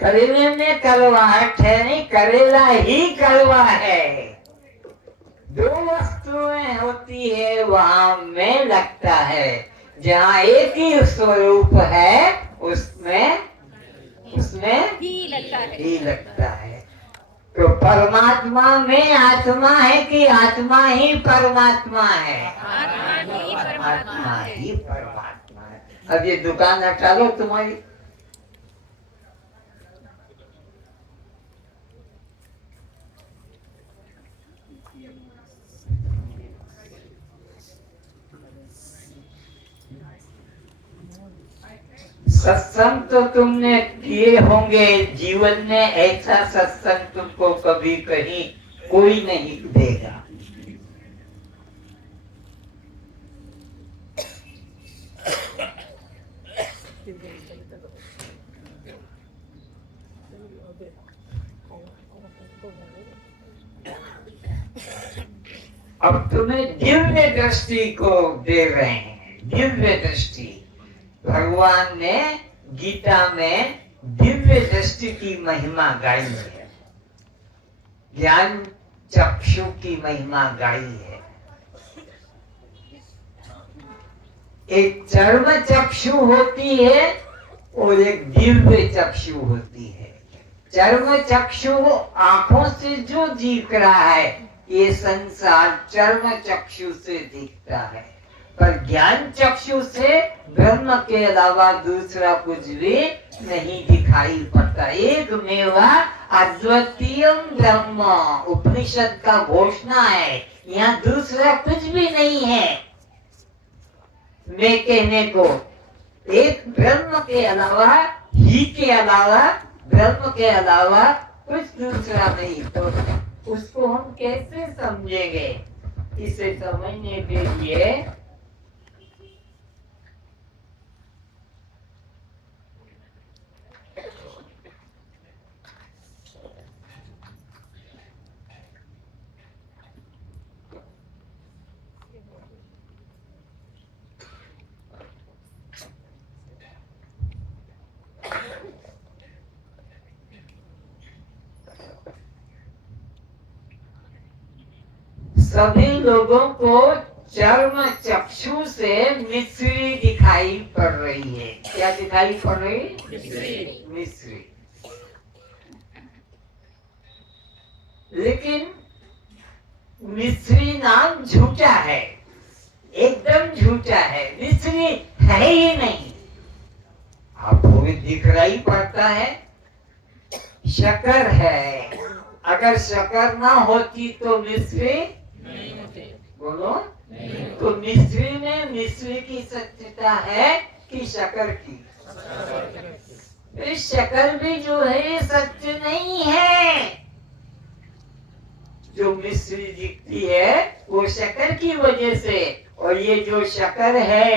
करेले में कड़वाहट है नहीं, करेला ही कड़वा है। दो वस्तुएं होती है वहां में लगता है, जहाँ एक ही स्वरूप है उसमें ही लगता है। तो परमात्मा में आत्मा है कि आत्मा ही परमात्मा है? आत्मा ही परमात्मा है। अब ये दुकान हटा लो तुम्हारी, सत्संग तो तुमने किए होंगे जीवन में, ऐसा सत्संग तुमको कभी कहीं कोई नहीं देगा। अब तुम्हें दिव्य दृष्टि को दे रहे हैं, दिव्य दृष्टि। भगवान ने गीता में दिव्य दृष्टि की महिमा गाई है, ज्ञान चक्षु की महिमा गाई है। एक चर्म चक्षु होती है और एक दिव्य चक्षु होती है। चर्म चक्षु आंखों से जो दिख रहा है, ये संसार चर्म चक्षु से दिखता है, पर ज्ञान चक्षु से ब्रह्म के अलावा दूसरा कुछ भी नहीं दिखाई पड़ता। एक मेवा अद्वितीय ब्रह्म उपनिषद का घोषणा है, यहाँ दूसरा कुछ भी नहीं है। मैं कहने को एक ब्रह्म के अलावा, ही के अलावा, ब्रह्म के अलावा कुछ दूसरा नहीं। तो उसको हम कैसे समझेंगे? इसे समझने के लिए सभी लोगों को चर्म चक्षु से मिश्री दिखाई पड़ रही है। क्या दिखाई पड़ रही? मिश्री। लेकिन मिश्री नाम झूठा है, एकदम झूठा है। मिश्री है ही नहीं, आपको भी दिख रहा ही पड़ता है। शक्कर है, अगर शक्कर ना होती तो मिश्री बोलो तो मिश्री में मिश्री की सत्यता है कि शक्कर की? इस शक्कर भी जो है सत्य नहीं है। जो मिश्री दिखती है वो शक्कर की वजह से, और ये जो शक्कर है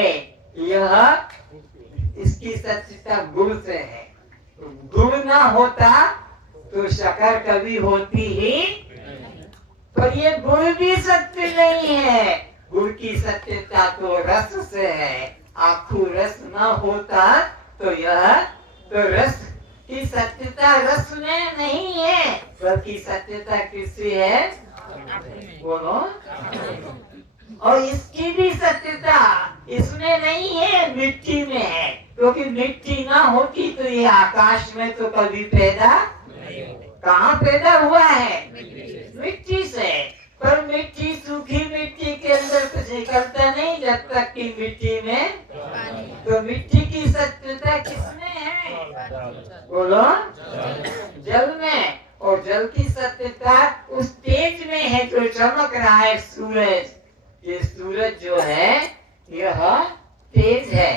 यह इसकी सत्यता गुड़ से है। गुड़ ना होता तो शक्कर कभी होती ही, पर ये गुड़ भी सत्य नहीं है। गुड़ की सत्यता तो रस से है। आखू रस ना होता तो यह तो रस की सत्यता रस में नहीं है, बल्कि सत्यता किसी है? बोलो। और इसकी भी सत्यता इसमें नहीं है, मिट्टी में है। क्योंकि मिट्टी ना होती तो ये आकाश में तो कभी पैदा कहाँ पैदा हुआ है? मिट्टी से। पर मिट्टी, सूखी मिट्टी के अंदर कुछ निकलता नहीं जब तक कि मिट्टी में, तो मिट्टी की सत्यता किसमें है? बोलो। जल में। और जल की सत्यता उस तेज में है जो चमक रहा है, सूरज। ये सूरज जो है यह तेज है।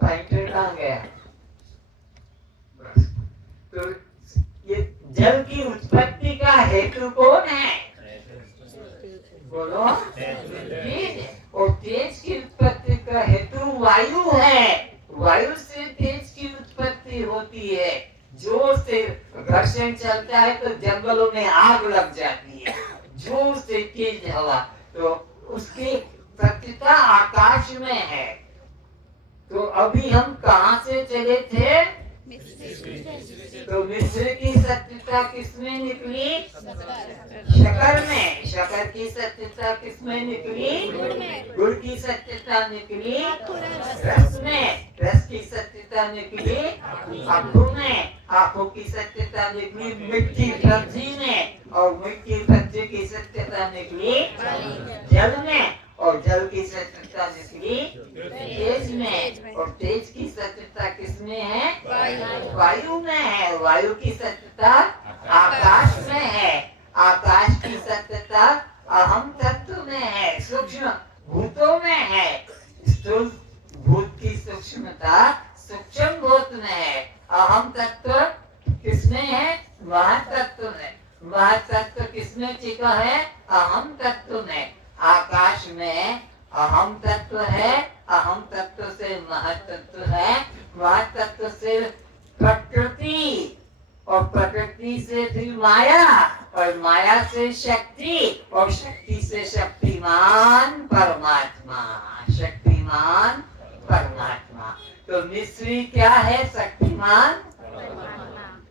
पॉइंटर कहाँ गया? तो ये जल की उत्पत्ति का हेतु कौन है? बोलो। तेज। और तेज की उत्पत्ति का हेतु वायु है। वायु से तेज की उत्पत्ति होती है। जोर से घर्षण चलता है तो जंगलों में आग लग जाती है, जोर से तेज हवा, तो उसकी सत्यता आकाश में है। तो अभी हम कहाँ से चले थे? तो मिश्र की सत्यता किसमें निकली? शक्कर में। शक्कर की सत्यता किसमें निकली? गुड़ की सत्यता निकली रस में। रस की सत्यता निकली आंखों में। आंखों की सत्यता निकली मिट्टी पृथ्वी में। और मिट्टी पृथ्वी की सत्यता निकली जल में। और जल की सत्यता निकली तेज में। और तेज की सत्यता किसमें है? वायु में है। वायु की सत्यता आकाश में है। आकाश की सत्यता अहम तत्व में है, सूक्ष्म भूतों में है। स्थूल भूत की सूक्ष्मता सूक्ष्म भूत में है। अहम तत्व किसमें है? महातत्व में। महातत्व किसमें छिपा है? अहम तत्व में। आकाश में अहम तत्व है। अहम तत्व से महतत्व है। महतत्व से प्रकृति। और प्रकृति से फिर माया। और माया से शक्ति। और शक्ति से शक्तिमान परमात्मा। शक्तिमान परमात्मा। तो मिस्री क्या है? शक्तिमान।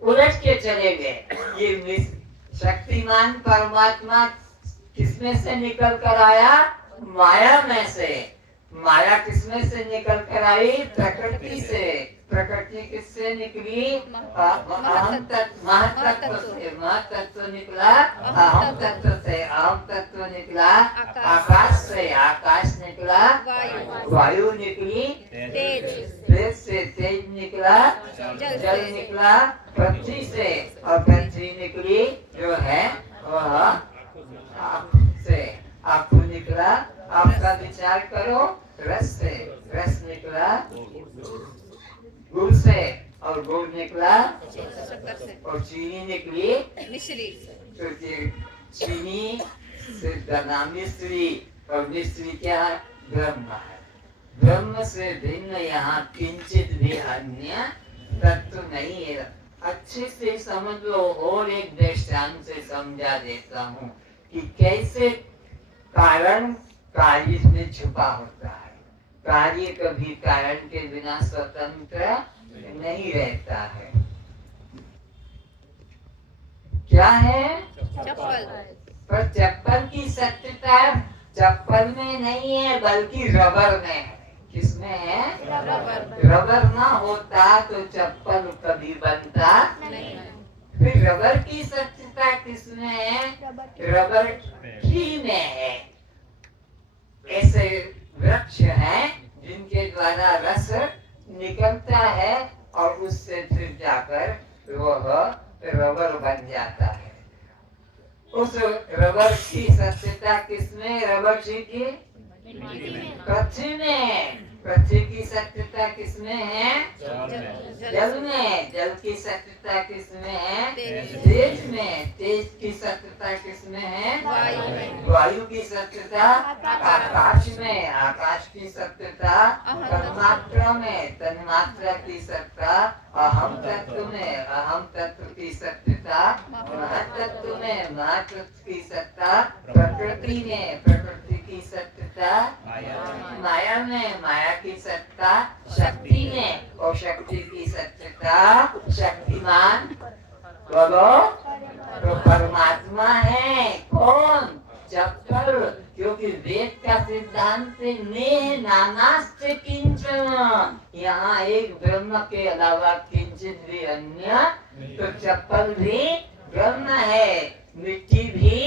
उलट के चले गए। ये शक्तिमान परमात्मा किसमें से निकल कर आया? माया में से। माया किसमें से निकल कर आई? प्रकृति से। प्रकृति किससे निकली? अहम तत्व महतत्व से। महतत्व निकला अहम तत्व से। अहम तत्व निकला आकाश से। आकाश निकला वायु निकली तेज से। तेज निकला जल निकला पृथ्वी से। और पृथ्वी निकली जो है वह आँख से। आँख निकला। आपका विचार करो रस से। रस निकला गुड़ से। और गुड़ निकला और चीनी निकली मिश्री। तो चीनी से बना मिश्री। और मिश्री क्या? ब्रह्म है। ब्रह्म से भिन्न यहाँ किंचित भी अन्य तत्व नहीं है। अच्छे से समझ लो। और एक दृष्टांत से समझा देता हूँ कि कैसे कारण कार्य में छुपा होता है। कार्य कभी कारण के बिना स्वतंत्र नहीं रहता है। क्या है? चप्पल। पर चप्पल की सत्यता चप्पल में नहीं है बल्कि रबर में है। किसमें है? रबर ना होता तो चप्पल कभी बनता नहीं। फिर रबर की सत्यता किसमें है? रबर ट्री में है। ऐसे वृक्ष हैं जिनके द्वारा रस निकलता है और उससे फिर जाकर वह रबर बन जाता है। उस रबर की सत्यता किसमें? रबर ट्री की पृथ्वी में। पृथ्वी की सत्यता किसमें है? जल में। जल की सत्यता किसमें है? तेज में। तेज की सत्यता किसमें है? वायु की सत्यता आकाश में। आकाश की सत्यता तन्मात्रा में। तन्मात्रा की सत्ता अहम तत्व में। अहम तत्व की सत्यता महतत्व में। महतत्व की सत्ता प्रकृति में। प्रकृति की सत्यता माया में। माया की सत्ता शक्ति में। और शक्ति की सत्यता शक्तिमान बोलो तो परमात्मा है। कौन? चप्पल। क्योंकि वेद का सिद्धांत नेह नानास्त किंचन। यहाँ एक ब्रह्म के अलावा किंचित भी अन्य। तो चप्पल भी ब्रह्म है। मिट्टी भी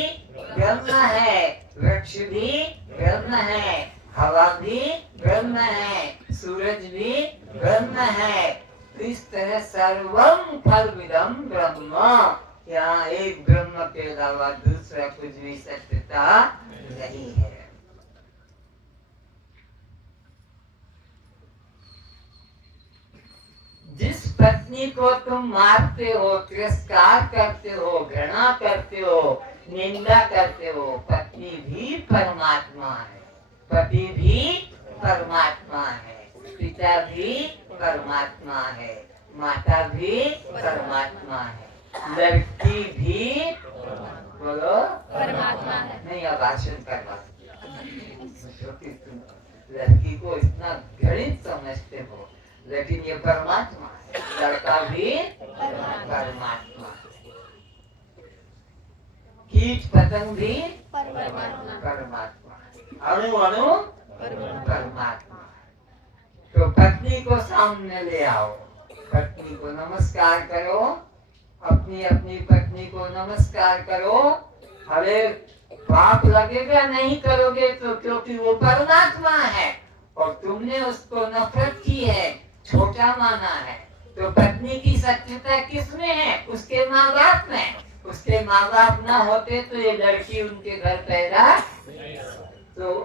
ब्रह्म है। वृक्ष भी ब्रह्म है। हवा भी ब्रह्म है। सूरज भी ब्रह्म है। इस तरह सर्वम फलविदं ब्रह्म। यहाँ एक ब्रह्म के अलावा दूसरा कुछ भी सत्यता नहीं है। जिस पत्नी को तुम मारते हो, तिरस्कार करते हो, घृणा करते हो, निंदा करते हो, पत्नी भी परमात्मा है। पति भी परमात्मा है। पिता भी परमात्मा है। माता भी परमात्मा है। लड़की भी बोलो परमात्मा है। नहीं अब भाषण करवा। लड़की को इतना गणित समझते हो। लेकिन ये परमात्मा है, लड़का भी परमात्मा, कीट पतंग भी परमात्मा, अणु अणु परमात्मा। तो पत्नी को सामने ले आओ, पत्नी को नमस्कार करो, अपनी अपनी पत्नी को नमस्कार करो। अरे पाप लगेगा नहीं करोगे तो, क्योंकि वो परमात्मा है और तुमने उसको नफरत की है, छोटा माना है। तो पत्नी की सत्यता किसमें है? उसके माँ बाप में। उसके माँ बाप ना होते तो ये लड़की उनके घर पैदा। तो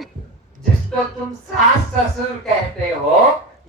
जिसको तुम सास ससुर कहते हो,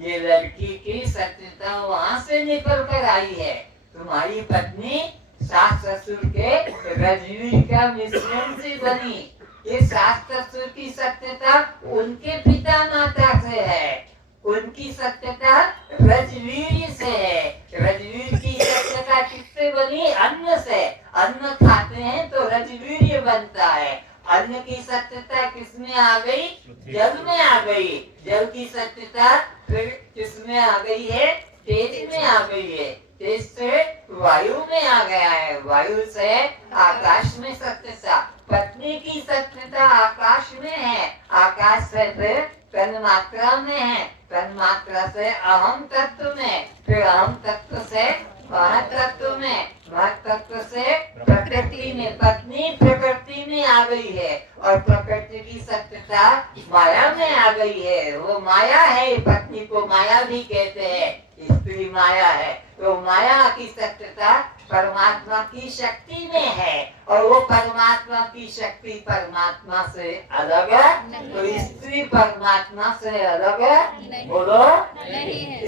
ये लड़की की सत्यता वहाँ से निकल कर आई है। तुम्हारी पत्नी सास ससुर के रजवीर का मिश्रण से बनी। ये सास ससुर की सत्यता उनके पिता माता से है, उनकी सत्यता रजवीर से है। रजवीर की सत्यता किससे बनी? अन्न से। अन्न खाते हैं तो रजवीर बनता है। अन्न की सत्यता किसमें आ गई? जल में आ गई। जल की सत्यता फिर किसमें आ गई है? तेज में आ गई है। तेज से वायु में आ गया है, वायु से आकाश में सत्यता। पत्नी की सत्यता आकाश में है, आकाश से फिर तन्मात्रा में है, तन्मात्रा से अहम तत्व में, फिर अहम तत्व से महतत्व में, महतत्व से प्रकृति में। पत्नी प्रकृति में आ गई है और प्रकृति की सत्यता माया में आ गई है। वो माया है, पत्नी को माया भी कहते हैं, स्त्री माया है। तो माया की सत्यता परमात्मा की शक्ति में है और वो परमात्मा की शक्ति परमात्मा से अलग है। तो स्त्री परमात्मा से अलग है, बोलो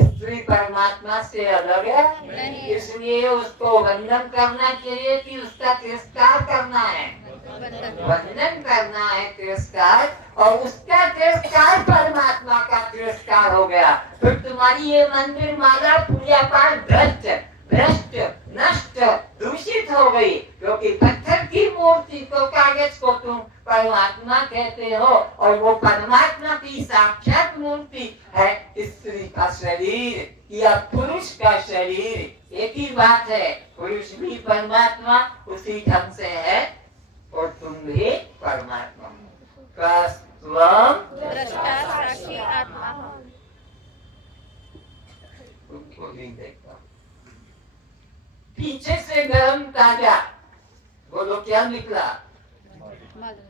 स्त्री परमात्मा से अलग है। इसलिए उसको वंदन करना चाहिए कि उसका तिरस्कार करना है? वंदन करना है, तिरस्कार। और उसका तिरस्कार परमात्मा का तिरस्कार हो गया, फिर तुम्हारी ये मंदिर माला पूजा पाठ भ्रष्ट नष्ट दूषित हो गई। क्योंकि पत्थर की मूर्ति को, कागज को तुम परमात्मा कहते हो और वो परमात्मा की साक्षात मूर्ति है स्त्री का शरीर या पुरुष का शरीर। एक ही बात है, पुरुष भी परमात्मा उसी ढंग से है और तुम भी परमात्मा। उनको भी देखता, पीछे से गरम ताजा, बोलो क्या निकला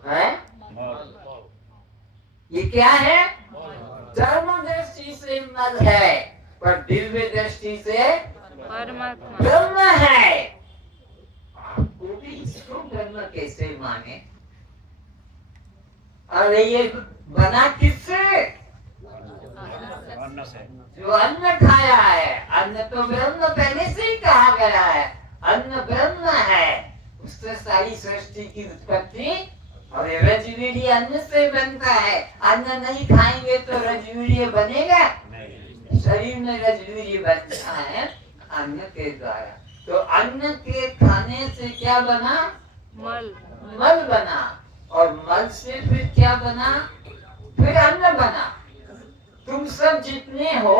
है? ये क्या है? धर्म दृष्टि से मल है, पर दिव्य दृष्टि से ब्रह्म है। आपको भी इसको ब्रह्म कैसे माने? अरे ये बना किससे? जो अन्न खाया है। अन्न तो ब्रह्म पहले से ही कहा गया है, अन्न ब्रह्म है, उससे सारी सृष्टि की उत्पत्ति। और रजवीर्य अन्न से बनता है। अन्न नहीं खाएंगे तो रजवीर्य बनेगा? शरीर में रजवीर्य बनता है अन्न के द्वारा। तो अन्न के खाने से क्या बना? मल बना, और मल से फिर क्या बना? फिर अन्न बना। तुम सब जितने हो,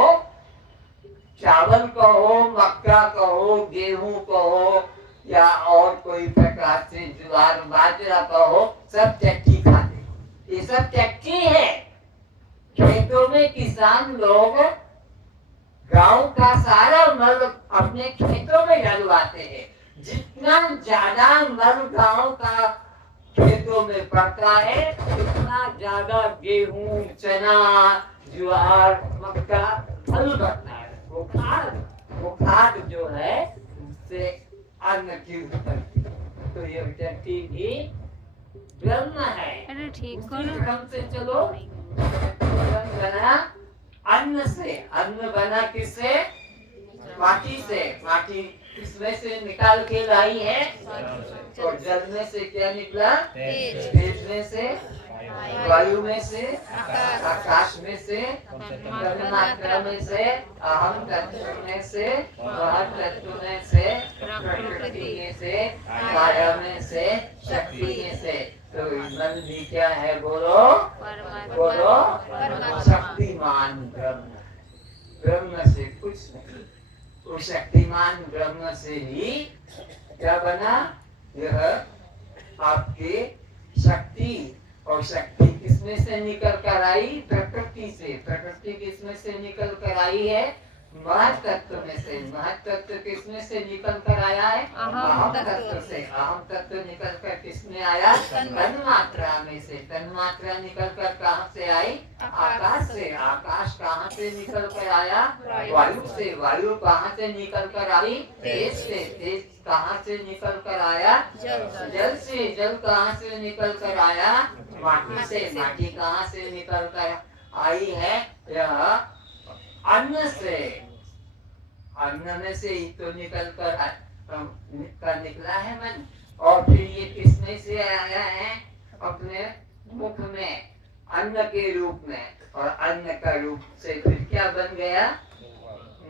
चावल कहो, मक्का कहो, गेहूं कहो या और कोई प्रकार से ज्वार बाजरा कहो, सब चक्की खाते। ये सब चक्की है। खेतों में किसान लोग गांव का सारा मल अपने खेतों में डलवाते हैं। जितना ज्यादा मल गांव का खेतों में पड़ता है, उतना ज्यादा गेहूं, चना, ज्वार, मक्का फल बढ़ता है। वो खाद जो है उससे अन्न की उत्पत्ति। तो ये व्यक्ति भी ब्रह्म है। अरे ठीक क्रम से चलो। बना अन्न से, अन्न बना किससे? माटी से। माटी किसमें से निकाल के लाई है? और जल में से क्या निकला? तेज में से, वायु में से, आकाश में से, तन्मात्रा में से, अहम तत्व में से, महत तत्व में से, प्रकृति में से, माया में से, शक्ति में से। तो मन भी क्या है? बोलो बोलो शक्तिमान ब्रह्म। ब्रह्म से शक्तिमान ब्रह्म से ही क्या बना? यह आपके शक्ति, और शक्ति किसमें से निकल कर आई? प्रकृति से। प्रकृति किसमें से निकल कर आई है? महत्तत्व में से। महत्तत्व किसमें से निकल कर आया है? अहम तत्व से। अहम तत्व निकल कर किसमें आया? तन्मात्रा में से। तन्मात्रा निकल कर कहाँ से आई? आकाश से। आकाश कहाँ से निकल कर आया? वायु से। वायु कहाँ से निकल कर आई? तेज से। तेज कहाँ से निकल कर आया? जल से। जल कहाँ से निकल कर आया? माटी से। माटी कहाँ से निकल कर आई है? यह अन्न से। अन्न में से ही तो निकल कर निकला है मन। और फिर ये किसमें से आया है? अपने मुख में, अन्न के रूप में। और अन्न का रूप से फिर क्या बन गया?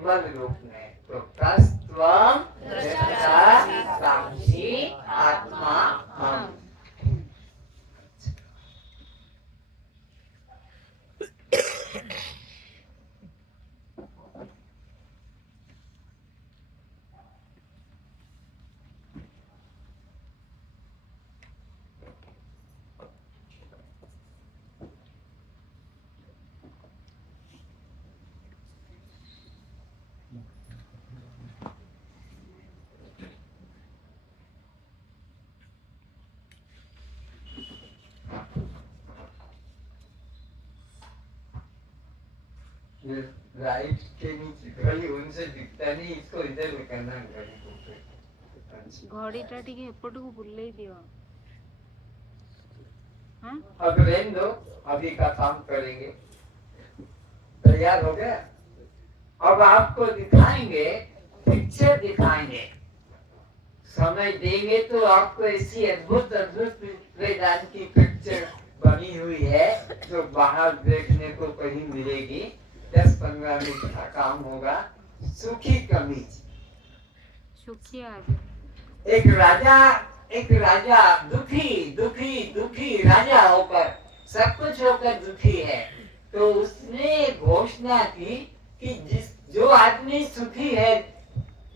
मल रूप में। तो तस्त्वम दृष्टा साक्षी आत्मा हम। राइट के नीचे घड़ी उनसे दिखता नहीं, इसको इधर करना है घड़ी को। घड़ीटा टिके एपटू बुल्लेई दियो। हां अब रहने दो, अभी का काम करेंगे। तैयार हो गया? अब आपको दिखाएंगे, पिक्चर दिखाएंगे। समय देंगे तो आपको ऐसी अद्भुत अद्भुत वेदांत की पिक्चर बनी हुई है जो बाहर देखने को कहीं मिलेगी। 10-15 मिनट का काम होगा। सूखी कमीज। सूखी एक राजा दुखी राजा होकर, सब कुछ होकर दुखी है। तो उसने घोषणा की कि जो आदमी सुखी है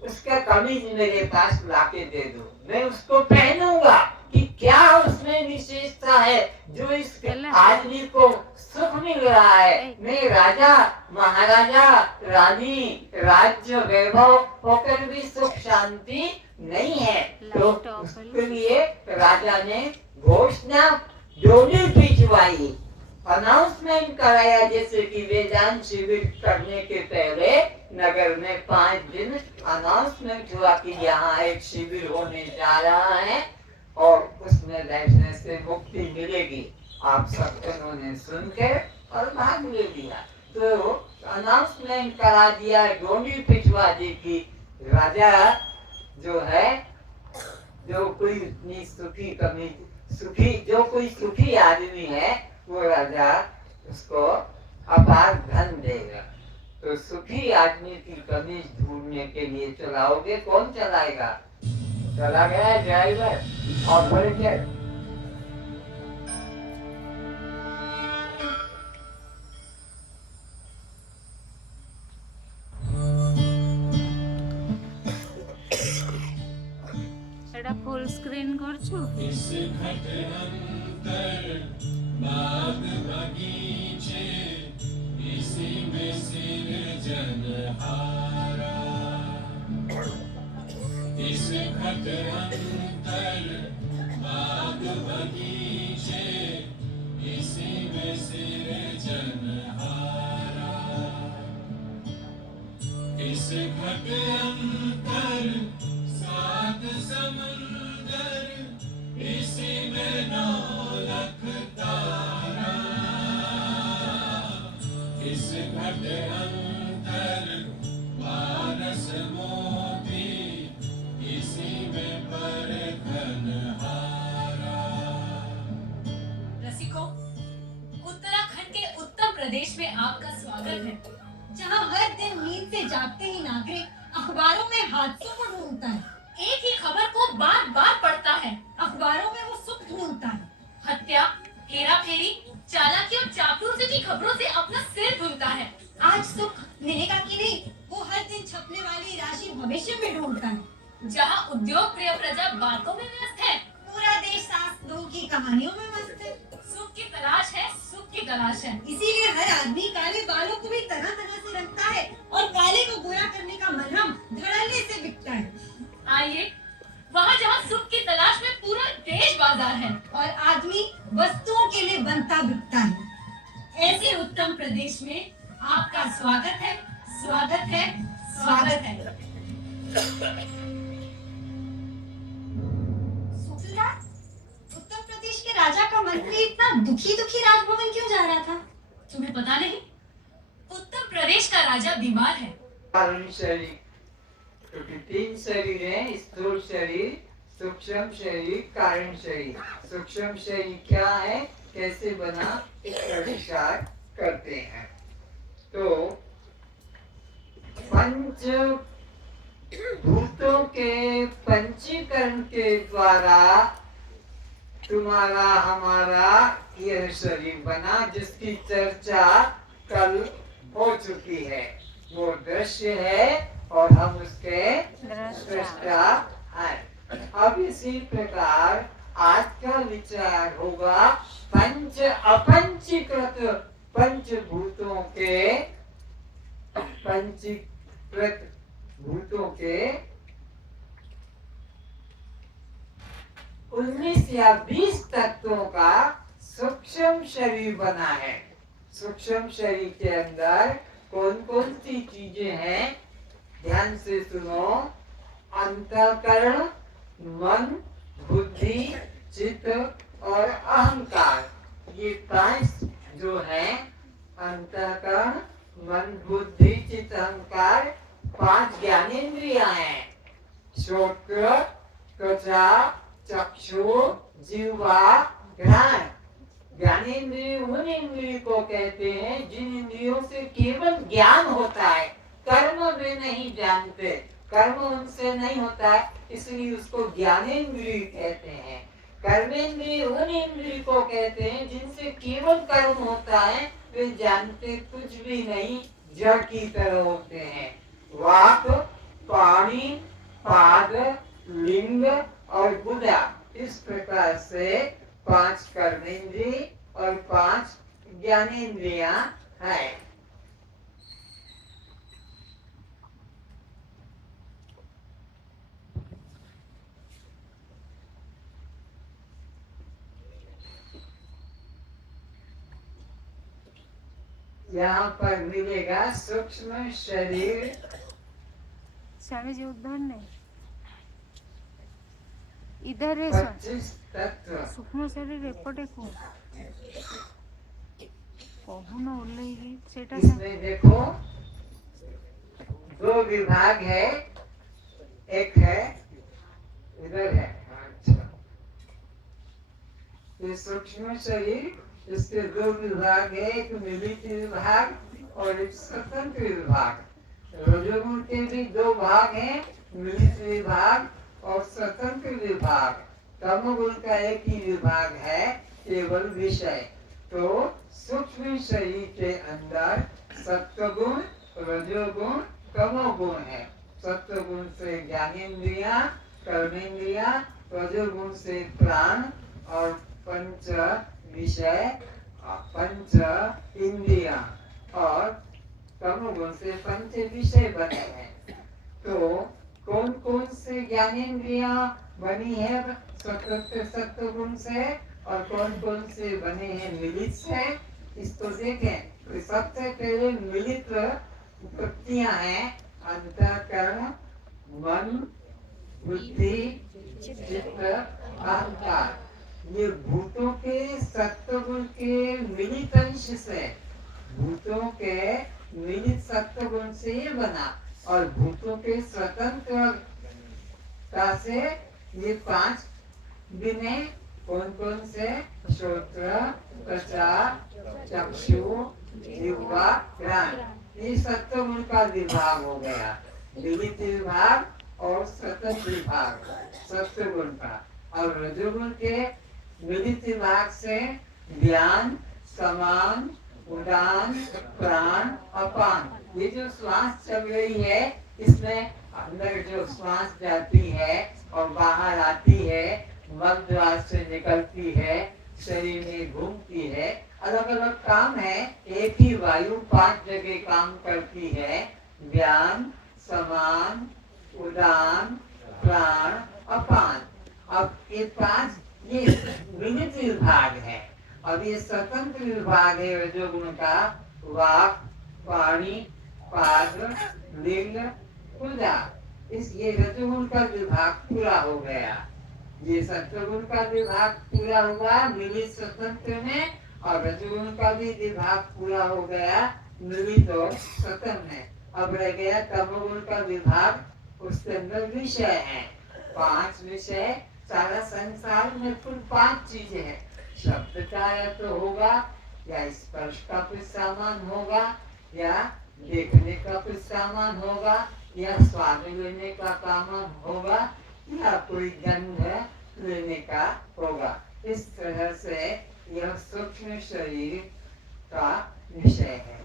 उसका कमीज मेरे पास लाके दे दो, मैं उसको पहनूंगा। कि क्या उसमें विशेषता है जो इस आदमी को सुख मिल रहा है? मैं राजा, महाराजा, रानी, राज्य, वैभव होकर भी सुख शांति नहीं है। तो उसके लिए राजा ने घोषणा जोड़ी भिजवाई, अनाउंसमेंट कराया। जैसे कि वेदांत शिविर करने के पहले नगर में 5 दिन अनाउंसमेंट हुआ कि यहाँ एक शिविर होने जा रहा है और उसमें बैठने से मुक्ति मिलेगी। आप सब उन्होंने सुन के और भाग ले लिया। तो अनाउंसमेंट करा दिया, डोंडी भिजवा दी कि राजा जो है, जो कोई जो कोई सुखी आदमी है वो राजा उसको अपार धन देगा। तो सुखी आदमी की कमीज ढूंढने के लिए चलाओगे, कौन चलाएगा? चला गया ड्राइवर और बोले फुल स्क्रीन करछु। इस घट अंतर बाग बगीचे, इसी में सिरजनहारा। इस घट अंतर बाग बगीचे, इसी में सिरजनहारा। इस घट अंतर 7 समुंदर, इसी में 9 लाख तारा। इस घट अंतर 12 मोती, इसी में परखनहारा। रसिकों, उत्तराखंड के उत्तर प्रदेश में आपका स्वागत है, जहां हर दिन नींद से जागते ही नागरिक अखबारों में हादसों को ढूंढता है। एक ही खबर को बार बार पढ़ता है। अखबारों में वो सुख ढूंढता है। हत्या, हेरा फेरी, चालाकी और चापलूसी की खबरों से अपना सिर धुलता है। आज सुख मिलेगा कि नहीं, वो हर दिन छपने वाली राशि भविष्य उद्योग प्रिय प्रजा बातों में व्यस्त है, पूरा देश सांस दो की कहानियों में मस्त है। सुख की तलाश है, सुख की तलाश है, इसीलिए हर आदमी काले बालों को भी तरह तरह से रखता है और काले को गोरा करने का मलहम धड़ल्ले से बिकता है। आइए, वहाँ जहाँ सुख की तलाश में पूरा देश बाजार है और आदमी वस्तुओं के लिए बनता बिकता है, ऐसे उत्तम प्रदेश में आपका स्वागत है, स्वागत है, स्वागत है। सुखीलाल, उत्तर प्रदेश के राजा का मंत्री इतना दुखी दुखी राजभवन क्यों जा रहा था? तुम्हें पता नहीं? उत्तर प्रदेश का राजा बीमार है। कारण शरीर, क्योंकि 3 शरीर है, स्थूल शरीर, सूक्ष्म शरीर, कारण शरीर। सूक्ष्म शरीर क्या है, कैसे बना, इसका विचार करते हैं। तो पंच भूतों के पंचीकरण के द्वारा तुम्हारा हमारा यह शरीर बना, जिसकी चर्चा कल हो चुकी है। वो दृश्य है और हम उसके दृष्टा हैं। अब इसी प्रकार आज का विचार होगा पंच अपंचीकृत पंचभूतों के, पंचीकृत भूतों के 19 या 20 तत्वों का सूक्ष्म शरीर बना है। सूक्ष्म शरीर के अंदर कौन कौन सी चीजें हैं, ध्यान से सुनो। अंतःकरण, मन, बुद्धि, चित्त और अहंकार, ये 5 जो है, अंतःकरण, मन, बुद्धि, चित्त, अहंकार, 5 ज्ञानेंद्रियां हैं। श्रोत्र, त्वचा, चक्षु, जीवा, घ्राण। ज्ञानेंद्रिय उन इंद्रियों को कहते हैं जिन इंद्रियों से केवल ज्ञान होता है, कर्म वे नहीं जानते, कर्म उनसे नहीं होता है, इसलिए उसको ज्ञानेंद्रिय कहते हैं। कर्मेंद्रिय उन इंद्रिय को कहते हैं जिनसे केवल कर्म होता है, वे जानते कुछ भी नहीं, जड़ की तरह होते हैं। वाक, पाणी, पाद, लिंग और बुधा, इस प्रकार से 5 कर्मेंद्रिय और 5 ज्ञानेंद्रियां हैं। यहाँ पर मिलेगा सूक्ष्म शरीर। स्वामी जी उधर नहीं, इधर है 25 तत्व। सूक्ष्म शरीर एपटे को कहून ओल्लेगी सेटा इसमें देखो 2 विभाग है, एक है इधर है। अच्छा, ये सूक्ष्म शरीर, इसके 2 विभाग है, एक मिलित विभाग और एक स्वतंत्र विभाग। रजोगुण के भी 2 भाग हैं, मिलित विभाग और स्वतंत्र विभाग। तमोगुण का एक ही विभाग है, केवल विषय। तो सूक्ष्म शरीर के अंदर सत्वगुण, रजोगुण, तमोगुण है। सत्वगुण से ज्ञानेंद्रियां, कर्मेंद्रियां, रजोगुण से प्राण और पंच विषय, 5 इंद्रियां, और तमोगुण से 5 विषय बने हैं। तो कौन कौन से ज्ञानेंद्रियां बनी है स्वतंत्र सत्वगुण से, और कौन कौन से बने हैं मिलित से, इसको देखें। तो सबसे पहले मिलित वृत्तियां हैं, अंतःकरण, मन, बुद्धि, चित्त, अहंकार। ये भूतों के सत्वगुण के मिलित अंश से, भूतों के मिलित सत्वगुण से ये बना, और भूतों के स्वतंत्रता से ये 5 बिने। कौन कौन से? श्रोत्र, त्वचा, चक्षु, जिह्वा, घ्राण। ये सत्वगुण का विभाग हो गया, मिलित विभाग और स्वतंत्र विभाग सत्वगुण का। और रजोगुण के मिलित विभाग से ज्ञान, समान, उदान, प्राण, अपान। ये जो श्वास चल रही है, इसमें अंदर जो श्वास जाती है और बाहर आती है, मल द्वार से निकलती है, शरीर में घूमती है, अलग अलग काम है। एक ही वायु 5 जगह काम करती है, व्यान, समान, उदान, प्राण, अपान। अब ये 5 ये विविध विभाग है। अब ये स्वतंत्र विभाग है रजोगुण का। वाक, पानी, पाद, लिंग, पूजा, इस ये रजोगुण का विभाग पूरा हो गया। ये सत्वगुण का विभाग पूरा हुआ मिलित स्वतंत्र में, और रजोगुण का भी विभाग पूरा हो गया मिलित और स्वतंत्र में। अब रह गया तमोगुण का विभाग, उसके अंदर विषय है 5 विषय। सारा संसार में कुल 5 चीजें हैं। शब्द का या तो होगा, या स्पर्श का कुछ सामान होगा, या देखने का कुछ सामान होगा, या स्वाद लेने का सामान होगा, या कोई गंध लेने का होगा। इस तरह से यह सूक्ष्म शरीर का विषय है।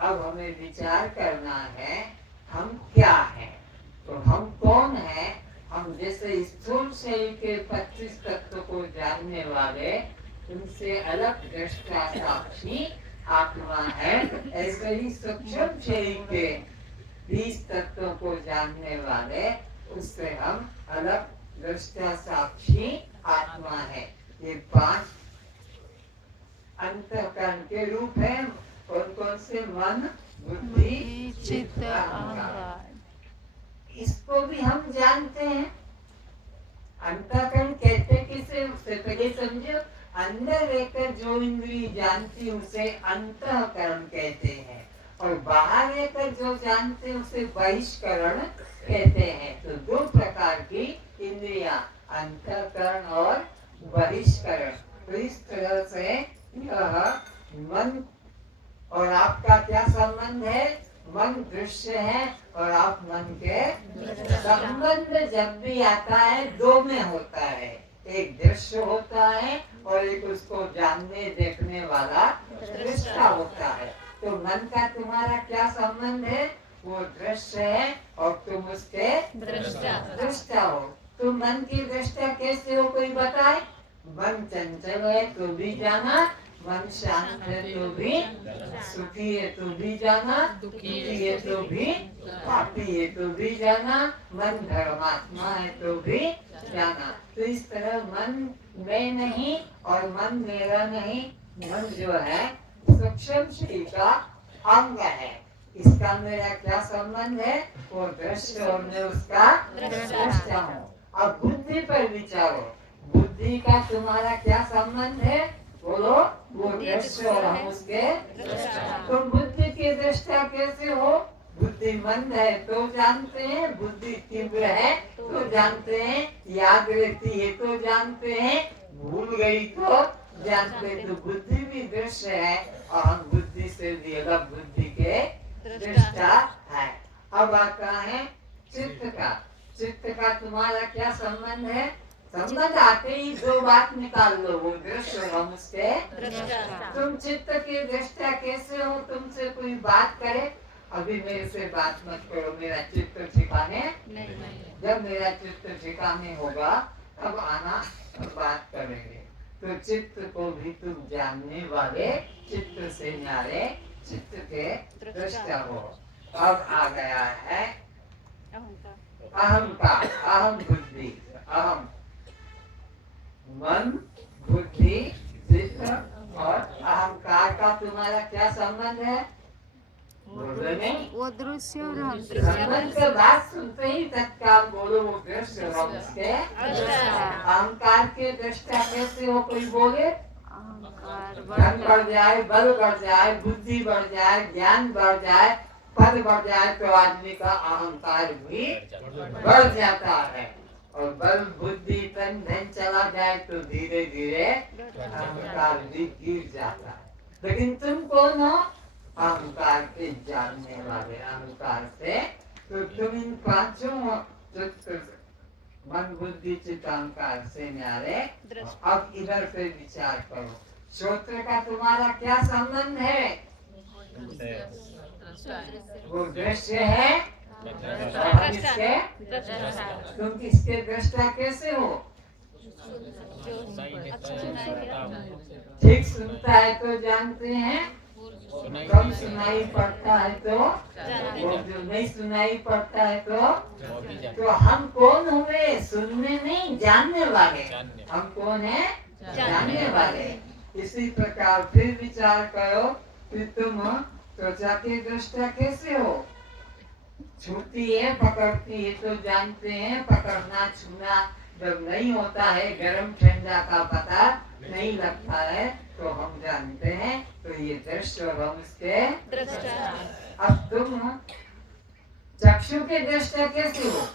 अब हमें विचार करना है हम क्या हैं। तो हम कौन हैं? हम जैसे स्थूल शरीर के 25 तत्व को जानने वाले, उनसे अलग दृष्टा साक्षी आत्मा है, ऐसे ही सूक्ष्म शरीर के 20 तत्वों को जानने वाले, उससे हम अलग दृष्टा साक्षी आत्मा है। ये 5 अंतःकरण के रूप हैं। कौन कौन से? मन, बुद्धि, चित्त, अहंकार। इसको भी हम जानते हैं। अंतःकरण कहते किसे? उससे पहले समझो, अंदर रहकर जो इंद्रिय जानती उसे अंतःकरण कहते हैं, और बाहर रहकर जो जानते हैं उसे बहिष्करण कहते हैं। तो 2 प्रकार की इंद्रियां, अंतःकरण और बहिष्करण। तो इस तरह से यह मन और आपका क्या संबंध है? मन दृश्य है और आप मन के संबंध जब भी आता है 2 में होता है। एक दृश्य होता है और एक उसको जानने देखने वाला दृष्टा होता है। तो मन का तुम्हारा क्या संबंध है? वो दृश्य है और तुम उसके दृष्टा हो। तो मन की दृष्टा कैसे हो, कोई बताए? मन चंचल है तो भी जाना, मन शांत है तो भी, सुखी है तो भी जाना, दुखी है तो भी, पापी है तो भी जाना, मन धर्मात्मा है तो भी जाना। तो इस तरह मन मैं नहीं और मन मेरा नहीं, मन जो है सूक्ष्म शरीर का अंग है। इसका मेरा क्या संबंध है? वो दृश्य और मैं उसका दृष्टा हूँ। अब बुद्धि पर विचारो, बुद्धि का तुम्हारा क्या संबंध है? बोलो। वो दृश्य और हम उसके तो बुद्धि की दृष्टा कैसे हो? बुद्धिमंद है तो जानते हैं, बुद्धि तीव्र है तो जानते हैं, याद रहती है तो जानते हैं, भूल गई तो जानते हैं। तो बुद्धि भी दृश्य है और हम बुद्धि से भी अलग बुद्धि के दृष्टा है। अब आता है चित्त का। चित्त का तुम्हारा क्या संबंध है? संबंध आते ही 2 बात निकाल लो, वो दृश्य और हम उसके तुम चित्त के दृष्टा कैसे हो? तुमसे कोई बात करे, अभी मेरे से बात मत करो, मेरा चित्त ठिकाने जब मेरा चित्त ठिकाने होगा तब आना, बात करेंगे। तो चित्त को भी तुम जानने वाले, चित्त से न्यारे, चित्त के दृष्टा हो। अब आ गया है अहंकार, अहम बुद्धि। अहम मन, बुद्धि, चित्त और अहंकार का तुम्हारा क्या संबंध है? वो दृश्य और हम संबंध का बात सुनते ही तत्काल बोलो वो दृश्य और हम उसके। अहंकार के दृष्टा कैसे हो? कोई बोले। धन बढ़ जाए, बल बढ़ जाए, बुद्धि बढ़ जाए, ज्ञान बढ़ जाए, पद बढ़ जाए तो आदमी का अहंकार भी बढ़ जाता है। और बल, बुद्धि, तन, धन चला जाए तो धीरे धीरे अहंकार भी गिर जाता है। लेकिन तुम कौन हो? अहंकार के जानने वाले। अहंकार से तो तुम इन 5 मन, बुद्धि, चित्त, अहंकार से न्यारे। अब इधर से विचार करो, श्रोत्र का तुम्हारा क्या संबंध है? वो दृश्य है और हम इसके तुम किसके दृष्टा कैसे हो? ठीक सुनता है तो जानते हैं, कम सुनाई पड़ता है तो, वो जो नहीं सुनाई पड़ता है तो हम कौन हुए? सुनने नहीं, जानने वाले। हम कौन है? जानने वाले। इसी प्रकार फिर विचार करो कि तुम त्वचा के दृष्टा कैसे हो? छूती है, पकड़ती है तो जानते हैं। पकड़ना छूना जब नहीं होता है, गर्म ठंडा का पता नहीं लगता है तो हम जानते हैं। तो ये दृश्य और हम इसके दृष्टा। अब तुम चक्षु के दृष्टा कैसे हो?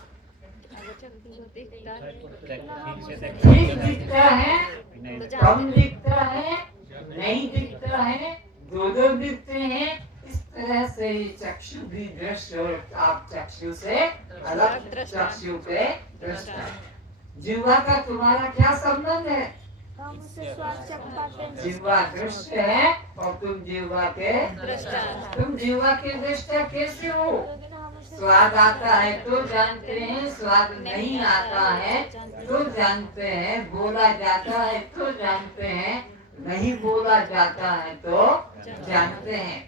ठीक दिखता है, कम दिखता है, नहीं दिखता है, दो दिखते हैं। इस तरह से ये चक्षु भी दृश्य और आप चक्षु से अलग चक्षु पे दृष्टा। जिह्वा का तुम्हारा क्या संबंध है? जिह्वा दृश्य है और तुम जिह्वा के दृष्टा। तुम जिह्वा के दृष्टा कैसे हो? स्वाद आता है तो जानते हैं, स्वाद नहीं आता है तो जानते हैं, बोला जाता है तो जानते हैं, नहीं बोला जाता है तो जानते हैं।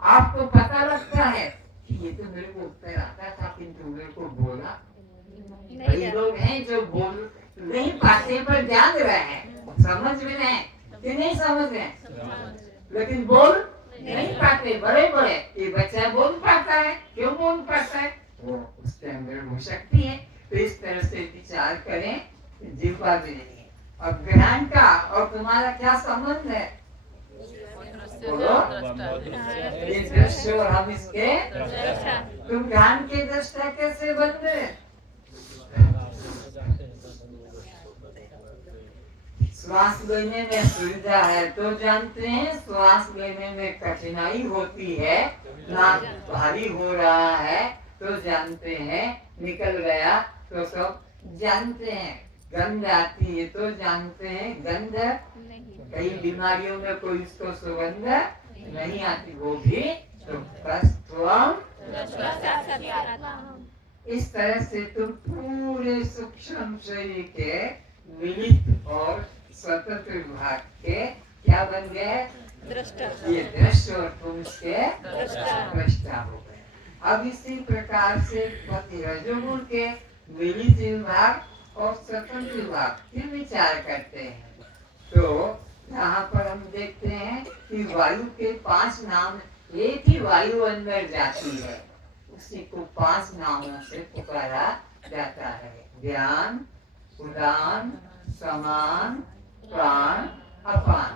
आपको पता लगता है कि ये तो मेरे को उत्तर आता था किंतु मेरे को बोला। कई लोग हैं जो बोल नहीं पाते पर जान रहे हैं, समझ में हैं कि नहीं समझ रहे, लेकिन बोल नहीं पाते। बड़े बड़े ये बच्चा बोल पाता है, क्यों बोल पाता है? वो उसके अंदर वो शक्ति है। तो इस तरह से विचार करें, जिह्वा भी नहीं है। और ग्रहण का और तुम्हारा क्या संबंध है? बोलो। ये दृश्य और हम इसके, तुम ग्रहण के दृष्टा कैसे बन गए? श्वास लेने में सुविधा है तो जानते हैं, श्वास लेने में कठिनाई होती है, नाक भारी हो रहा है तो जानते हैं, निकल गया तो सब जानते हैं। गंध आती है तो जानते हैं, गंध कई बीमारियों में कोई इसको सुगंध नहीं आती, वो भी तो इस तरह से तुम पूरे सूक्ष्म शरीर के मिलित और स्वतंत्र विभाग के क्या बन गए? दृष्टा। ये दृश्य और तुम इसके दृष्टा हो गए। अब इसी प्रकार से रजोगुण के मिलित विभाग और स्वतंत्र विभाग की विचार करते हैं। तो यहाँ पर हम देखते हैं कि वायु के 5 नाम, एक ही वायु अंदर जाती है, उसी को 5 नामों से पुकारा जाता है। ज्ञान, उदान, समान, प्राण, अपान।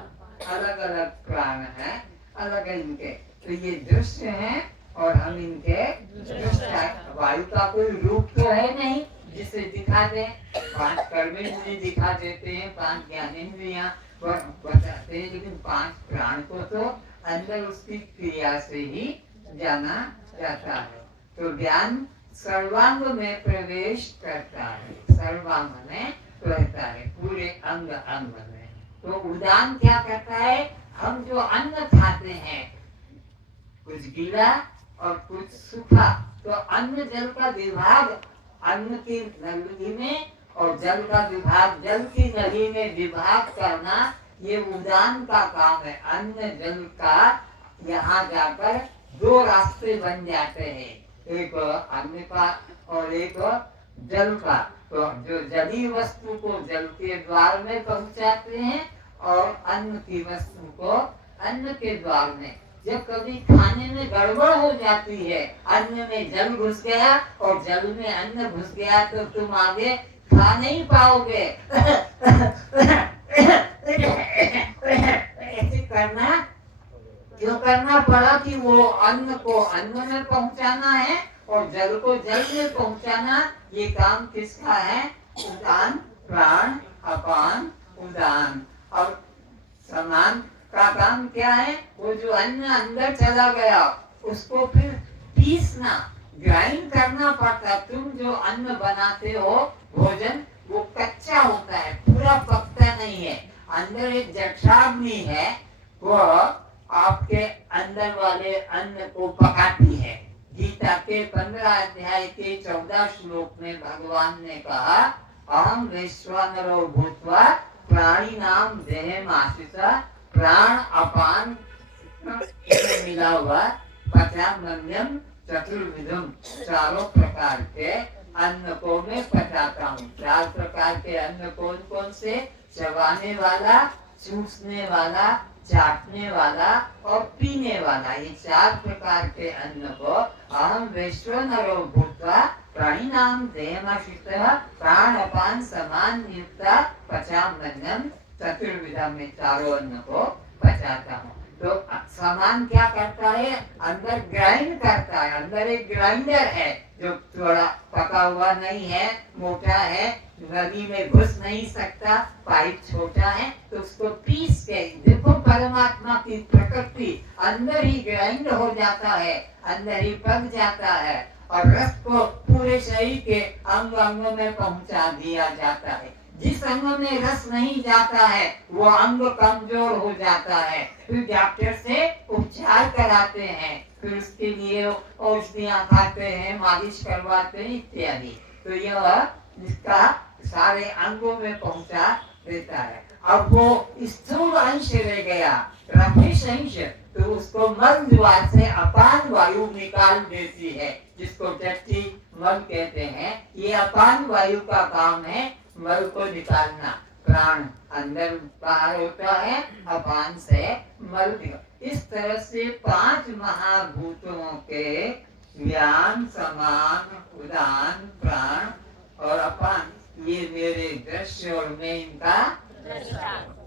अलग अलग प्राण है, अलग इनके। तो ये दृश्य हैं और हम इनके दृष्टा। वायु का कोई रूप तो है नहीं जिसे दिखा दे। 5 कर्मेंद्रिय दिखा देते हैं, 5 ज्ञानेंद्रियां बताते हैं, लेकिन 5 प्राण को तो अंदर उसकी क्रिया से ही जाना जाता है। तो ज्ञान सर्वांग में प्रवेश करता है, सर्वांग में रहता है, पूरे अंग अंग में। तो उदान क्या करता है? हम जो अन्न खाते हैं, कुछ गीला और कुछ सूखा, तो अन्न जल का विभाग अन्न की नली में और जल का विभाग जल की नली में विभाग करना, ये उदान का काम है। अन्न जल का यहाँ जाकर 2 रास्ते बन जाते हैं, एक अन्न का और एक जल का। तो जो जलीय वस्तु को जल के द्वार में पहुंचाते हैं और अन्न की वस्तु को अन्न के द्वार में। जब कभी खाने में गड़बड़ हो जाती है, अन्न में जल घुस गया और जल में अन्न घुस गया, तो तुम आगे खा नहीं पाओगे। ऐसे करना क्यों करना पड़ा कि वो अन्न को अन्न में पहुंचाना है और जल को जल में पहुंचाना। ये काम किसका है? उदान, प्राण, अपान, उदान। और समान का काम क्या है? वो जो अन्न अंदर चला गया उसको फिर पीसना, ग्राइंड करना पड़ता। तुम जो अन्न बनाते हो भोजन, वो कच्चा होता है, पूरा पकता नहीं है। अंदर एक जठराग्नि है, वो आपके अंदर वाले अन्न को पकाती है। गीता के 15 अध्याय के 14 श्लोक में भगवान ने कहा, अहम वैश्वानरो भूत्वा प्राणिनाम देहमाश्रिता, प्राण अपान में मिला हुआ पचामन्यम चतुर्विधम, चारों प्रकार के अन्न को मैं पचाता हूँ। 4 प्रकार के अन्न कौन कौन से? चबाने वाला, चूसने वाला, चाटने वाला और पीने वाला। ये 4 प्रकार के अन्न को अहम वैश्वानरो भूत्वा प्राणिनाम देहमाश्रितः प्राण अपान समान युक्ता पचामन्यम चतुर्विधम में चारों अन्न को पचाता हूँ। तो सामान क्या करता है? अंदर ग्राइंड करता है। अंदर एक ग्राइंडर है जो थोड़ा पका हुआ नहीं है, मोटा है, नदी में घुस नहीं सकता, पाइप छोटा है, तो उसको पीस के देखो परमात्मा की प्रकृति अंदर ही ग्राइंड हो जाता है, अंदर ही पक जाता है और रस को पूरे शरीर के अंग अंगों में पहुंचा दिया जाता है। जिस अंग में रस नहीं जाता है वो अंग कमजोर हो जाता है। फिर डॉक्टर से उपचार कराते हैं, फिर उसके लिए औषधियां खाते हैं, मालिश करवाते हैं इत्यादि। तो यह इसका सारे अंगों में पहुंचा देता है। अब वो स्थूल अंश रह गया, रमेश अंश, तो उसको मल द्वार से अपान वायु निकाल देती है, जिसको टट्टी मल कहते हैं। ये अपान वायु का काम है, मल को निकालना। प्राण अंदर बाहर होता है, अपान से मल निकाल। इस तरह से 5 महाभूतों के ज्ञान, समान, उदान, प्राण और अपान, ये मेरे दृश्य और मैं इनका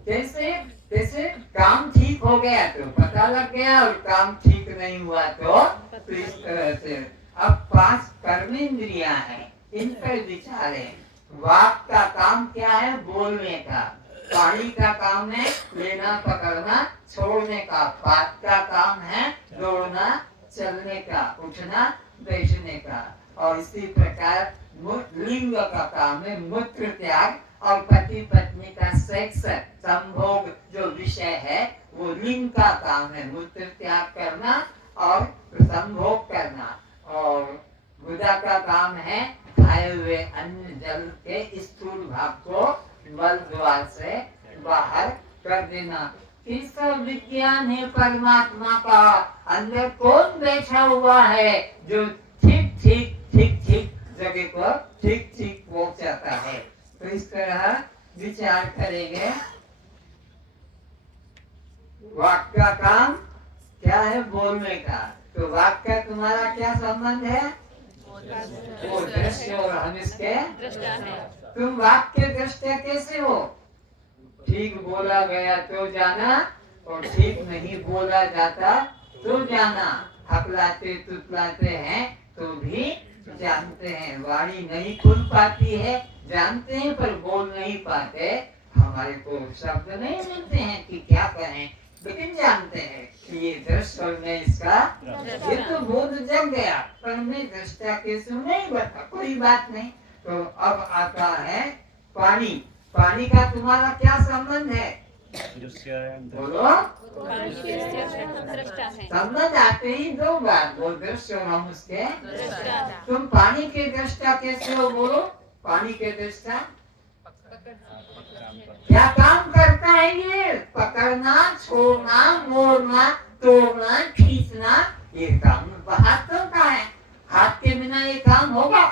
कैसे कैसे काम ठीक हो गया तो पता लग गया, और काम ठीक नहीं हुआ तो इस तरह से। अब 5 कर्मेंद्रियां हैं, इन पर विचार है। वाक का काम क्या है? बोलने का। पानी का काम है लेना, पकड़ना, छोड़ने का। पात का काम है दौड़ना, चलने का, उठना, बैठने का। और इसी प्रकार लिंग का काम है मूत्र त्याग, और पति पत्नी का सेक्स संभोग जो विषय है वो लिंग का काम है, मूत्र त्याग करना और संभोग करना। और गुदा का काम है खाए हुए अन्न जल के स्थूल भाग को मल द्वार से बाहर कर देना। किस विज्ञान है परमात्मा का? अंदर कौन बैठा हुआ है जो ठीक ठीक ठीक ठीक जगह को ठीक ठीक पहुंचाता है? तो इस तरह विचार करेंगे। वाक का काम क्या है? बोलने का। तो वाक का तुम्हारा क्या संबंध है? वो दृश्य और हम इसके तुम वाक के दृष्टि कैसे हो? ठीक बोला गया तो जाना, और ठीक नहीं बोला जाता तो जाना। हकलाते तुतलाते हैं तो भी जानते हैं। वाणी नहीं खुल पाती है, जानते हैं पर बोल नहीं पाते। हमारे को शब्द नहीं मिलते हैं कि क्या कहें, लेकिन जानते हैं कि ये दृश्य और मैं इसका, ये तो बोध जग गया, पर मैं दृष्टा कैसे नहीं बता, कोई बात नहीं। तो अब आता है पानी। पानी का तुम्हारा क्या संबंध है? बोलो। संबंध आते ही 2 बार, वो दृश्य और हम उसके। तुम पानी के दृष्टा कैसे हो? बोलो। पानी के दृष्टा क्या काम करता है? ये पकड़ना, छोड़ना, मोड़ना, तोड़ना, खींचना, ये काम हाथों का है। हाथ के बिना ये काम होगा?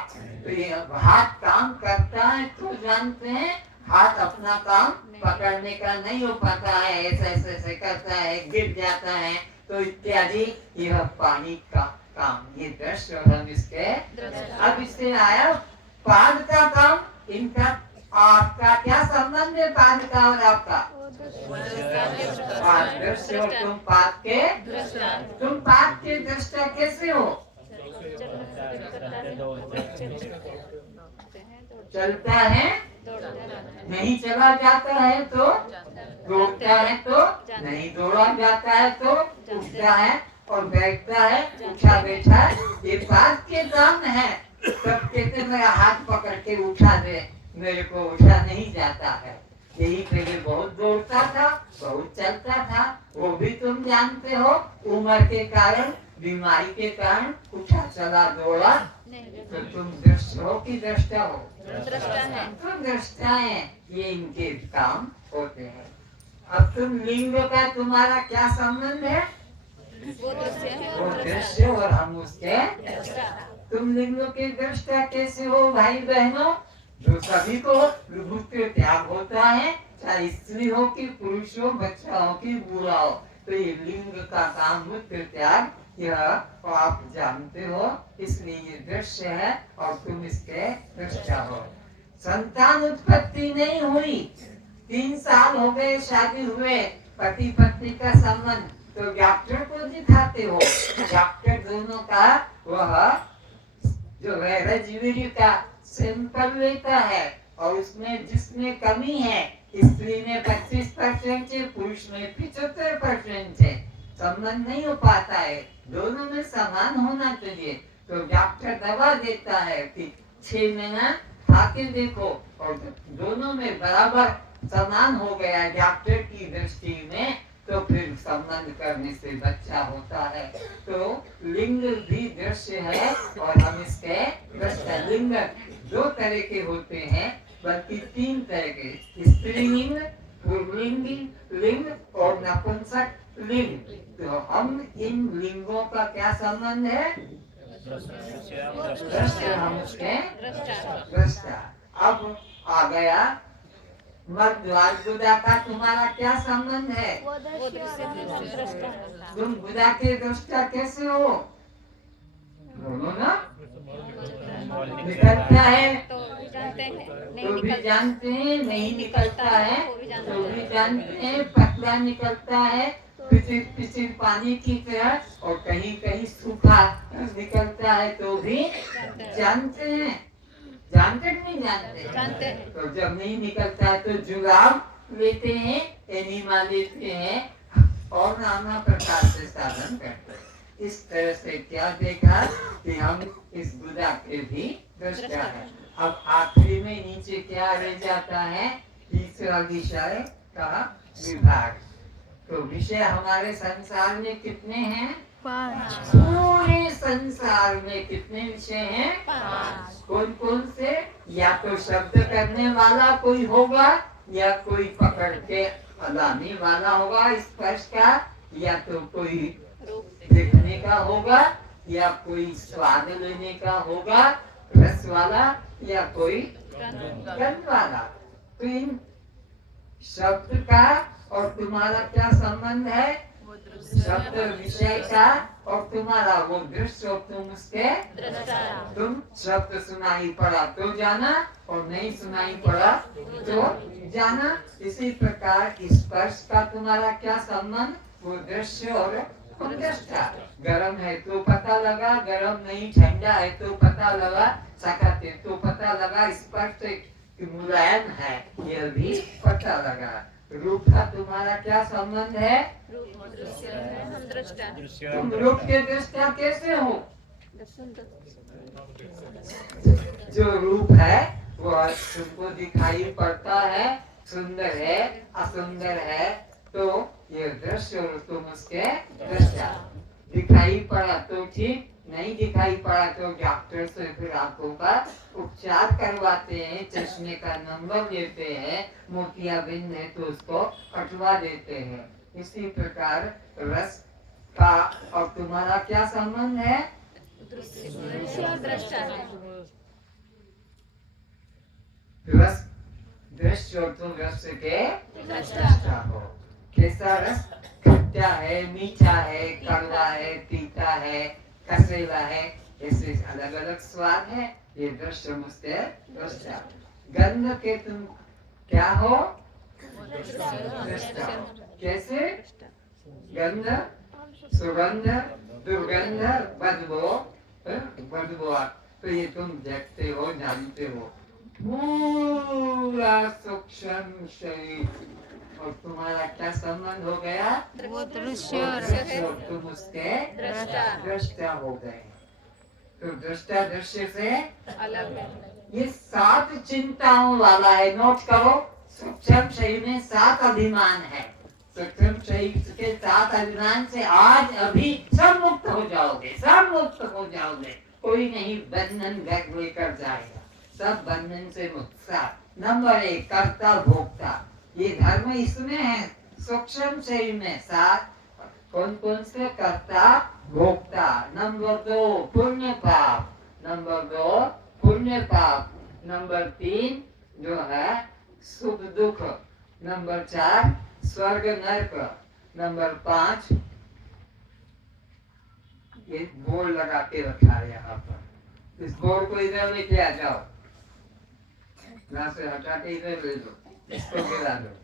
तो ये हाथ काम करता है तो जानते हैं हाथ अपना काम पकड़ने का नहीं हो पाता है, ऐसे ऐसे ऐसे करता है, गिर जाता है, तो इत्यादि। यह पानी का काम, ये दृश्य और हम इसके। अब इससे आया पाद का काम। इनका आपका क्या संबंध है? पाद का और आपका? पाद दृश्य और तुम पाद के, तुम पाद के दृष्टा कैसे हो? चलता है, नहीं चला जाता है तो, दौड़ता है तो, नहीं दौड़ा जाता है तो, उठता है और बैठता है, उठा बैठा, ये बात के काम है। सब कहते मेरा हाथ पकड़ के उठा दे, मेरे को उठा नहीं जाता है। यही पहले बहुत दौड़ता था, बहुत चलता था, वो भी तुम जानते हो। उम्र के कारण, बीमारी के कारण उठा चला दौड़ा। तो तुम दृष्ट हो कि दृष्टा हो? तुम दृष्टा है, ये इनके काम होते हैं। अब तुम लिंग का तुम्हारा क्या संबंध है? वो दृश्य और हम उसके। तुम लिंगों के दृष्टा कैसे हो भाई बहनों? जो सभी को विभूति त्याग होता है, चाहे स्त्री हो कि पुरुष हो, बच्चा हो कि बूढ़ा हो। तो ये लिंग का काम मूत्र त्याग, यह आप जानते हो, इसलिए ये दृश्य है और तुम इसके दृष्टा हो। संतान उत्पत्ति नहीं हुई, 3 साल हो गए शादी हुए, पति पत्नी का संबंध, तो डॉक्टर को दिखाते हो। डॉक्टर दोनों का वह जो रजवीर का सैंपल लेता है और उसमें जिसमें कमी है, स्त्री में 25% है, पुरुष में 75% है, संबंध नहीं हो पाता है, दोनों में समान होना चाहिए। तो डॉक्टर दवा देता है कि 6 महीना खा के देखो, और दोनों में बराबर समान हो गया डॉक्टर की दृष्टि में, तो फिर संबंध करने से बच्चा होता है। तो लिंग भी दृश्य है और हम इसके दृष्टा। लिंग 2 तरह के होते हैं, बल्कि 3 तरह के, स्त्रीलिंग, पुल्लिंगी लिंग और नपुंसक लिंग। तो हम इन लिंगों का क्या संबंध है? दृश्य, हम उसके दृष्टा। अब आ गया मर्द बुधा का तुम्हारा क्या संबंध है? तुम बुधा के दृष्टा कैसे हो? बोलो ना। निकलता है तो भी जानते हैं, नहीं निकलता है तो भी जानते हैं, पतला निकलता है पिचिर पानी की तरह, और कहीं कहीं सूखा निकलता है तो भी जानते हैं। जानते नहीं जानते? तो जब नहीं निकलता है तो जुलाब लेते हैं, एनीमा लेते हैं और नाना प्रकार से साधन करते हैं। इस तरह से क्या देखा कि हम इस बुधा के भी दृष्टा है। अब आखिरी में नीचे क्या रह जाता है? तीसरा विषय का विभाग। तो विषय हमारे संसार में कितने हैं? 5। पूरे संसार में कितने विषय हैं? 5। कौन कौन से? या तो शब्द करने वाला कोई होगा, या कोई पकड़ के लाने वाला होगा स्पर्श का, या तो कोई देखने का होगा, या कोई स्वाद लेने का होगा रस वाला, या कोई गंध वाला। तो इन शब्द का और तुम्हारा क्या संबंध है? शब्द विषय का और तुम्हारा वो दृश्य, और तुम उसके तुम शब्द सुनाई पड़ा तो जाना, और नहीं सुनाई पड़ा तो जाना। इसी प्रकार स्पर्श का तुम्हारा क्या संबंध? वो दृश्य और दृष्टा। गरम है तो पता लगा, गरम नहीं, ठंडा है तो पता लगा, सख्त है तो पता लगा, स्पर्श मुलायम है यह भी पता लगा। रूप का तुम्हारा क्या संबंध है? तुम रूप के दृष्टा कैसे हो? जो रूप है वो तुमको दिखाई पड़ता है, सुंदर है, असुंदर है, तो ये दृश्य और तुम उसके दृष्टा। दिखाई पड़ा तो ठीक, नहीं दिखाई पड़ा तो डॉक्टर से फिर आंखों का उपचार करवाते हैं, चश्मे का नंबर लेते हैं, मोतियाबिंद है तो उसको कटवा देते हैं। इसी प्रकार रस का और तुम्हारा क्या संबंध है? रस दृश्य और तुम रस के दृष्टा हो। कैसा रस? खट्टा है, मीठा है, कड़वा है, तीता है, कसेला है, ऐसे अलग अलग स्वाद है। ये दृश्य मुझसे दृष्टा। गंध के तुम क्या हो? दृष्टा। कैसे? गंध, सुगंध, दुर्गंध, बदबू, तो ये तुम देखते हो, जानते हो। पूरा सूक्ष्म शरीर, और तुम्हारा क्या संबंध हो गया? वो दृश्य और तुम उसके दृष्टा हो गए। तो दृष्टा दृश्य से अलग है। ये 7 चिंताओं वाला है, नोट करो। सूक्ष्म शरीर में 7 अभिमान है। सूक्ष्म शरीर के 7 अभिमान से आज अभी सब मुक्त हो जाओगे, सब मुक्त हो जाओगे। कोई नहीं बंधन घर लेकर जाएगा, सब बंधन से मुक्त। नंबर 1 कर्ता भोक्ता, ये धर्म इसमें है। सूक्ष्म शरीर में 7 कौन कौन से कर्ता भोक्ता। नंबर 2 पुण्य पाप, नंबर 2 पुण्य पाप, नंबर 3 जो है सुख दुख, नंबर 4 स्वर्ग नरक, नंबर 5 ये बोर्ड लगा के रखा है यहाँ पर। इस बोर्ड को इधर लेके आ जाओ, यहाँ से हटा के इधर ले लो, इसको गिरा दो।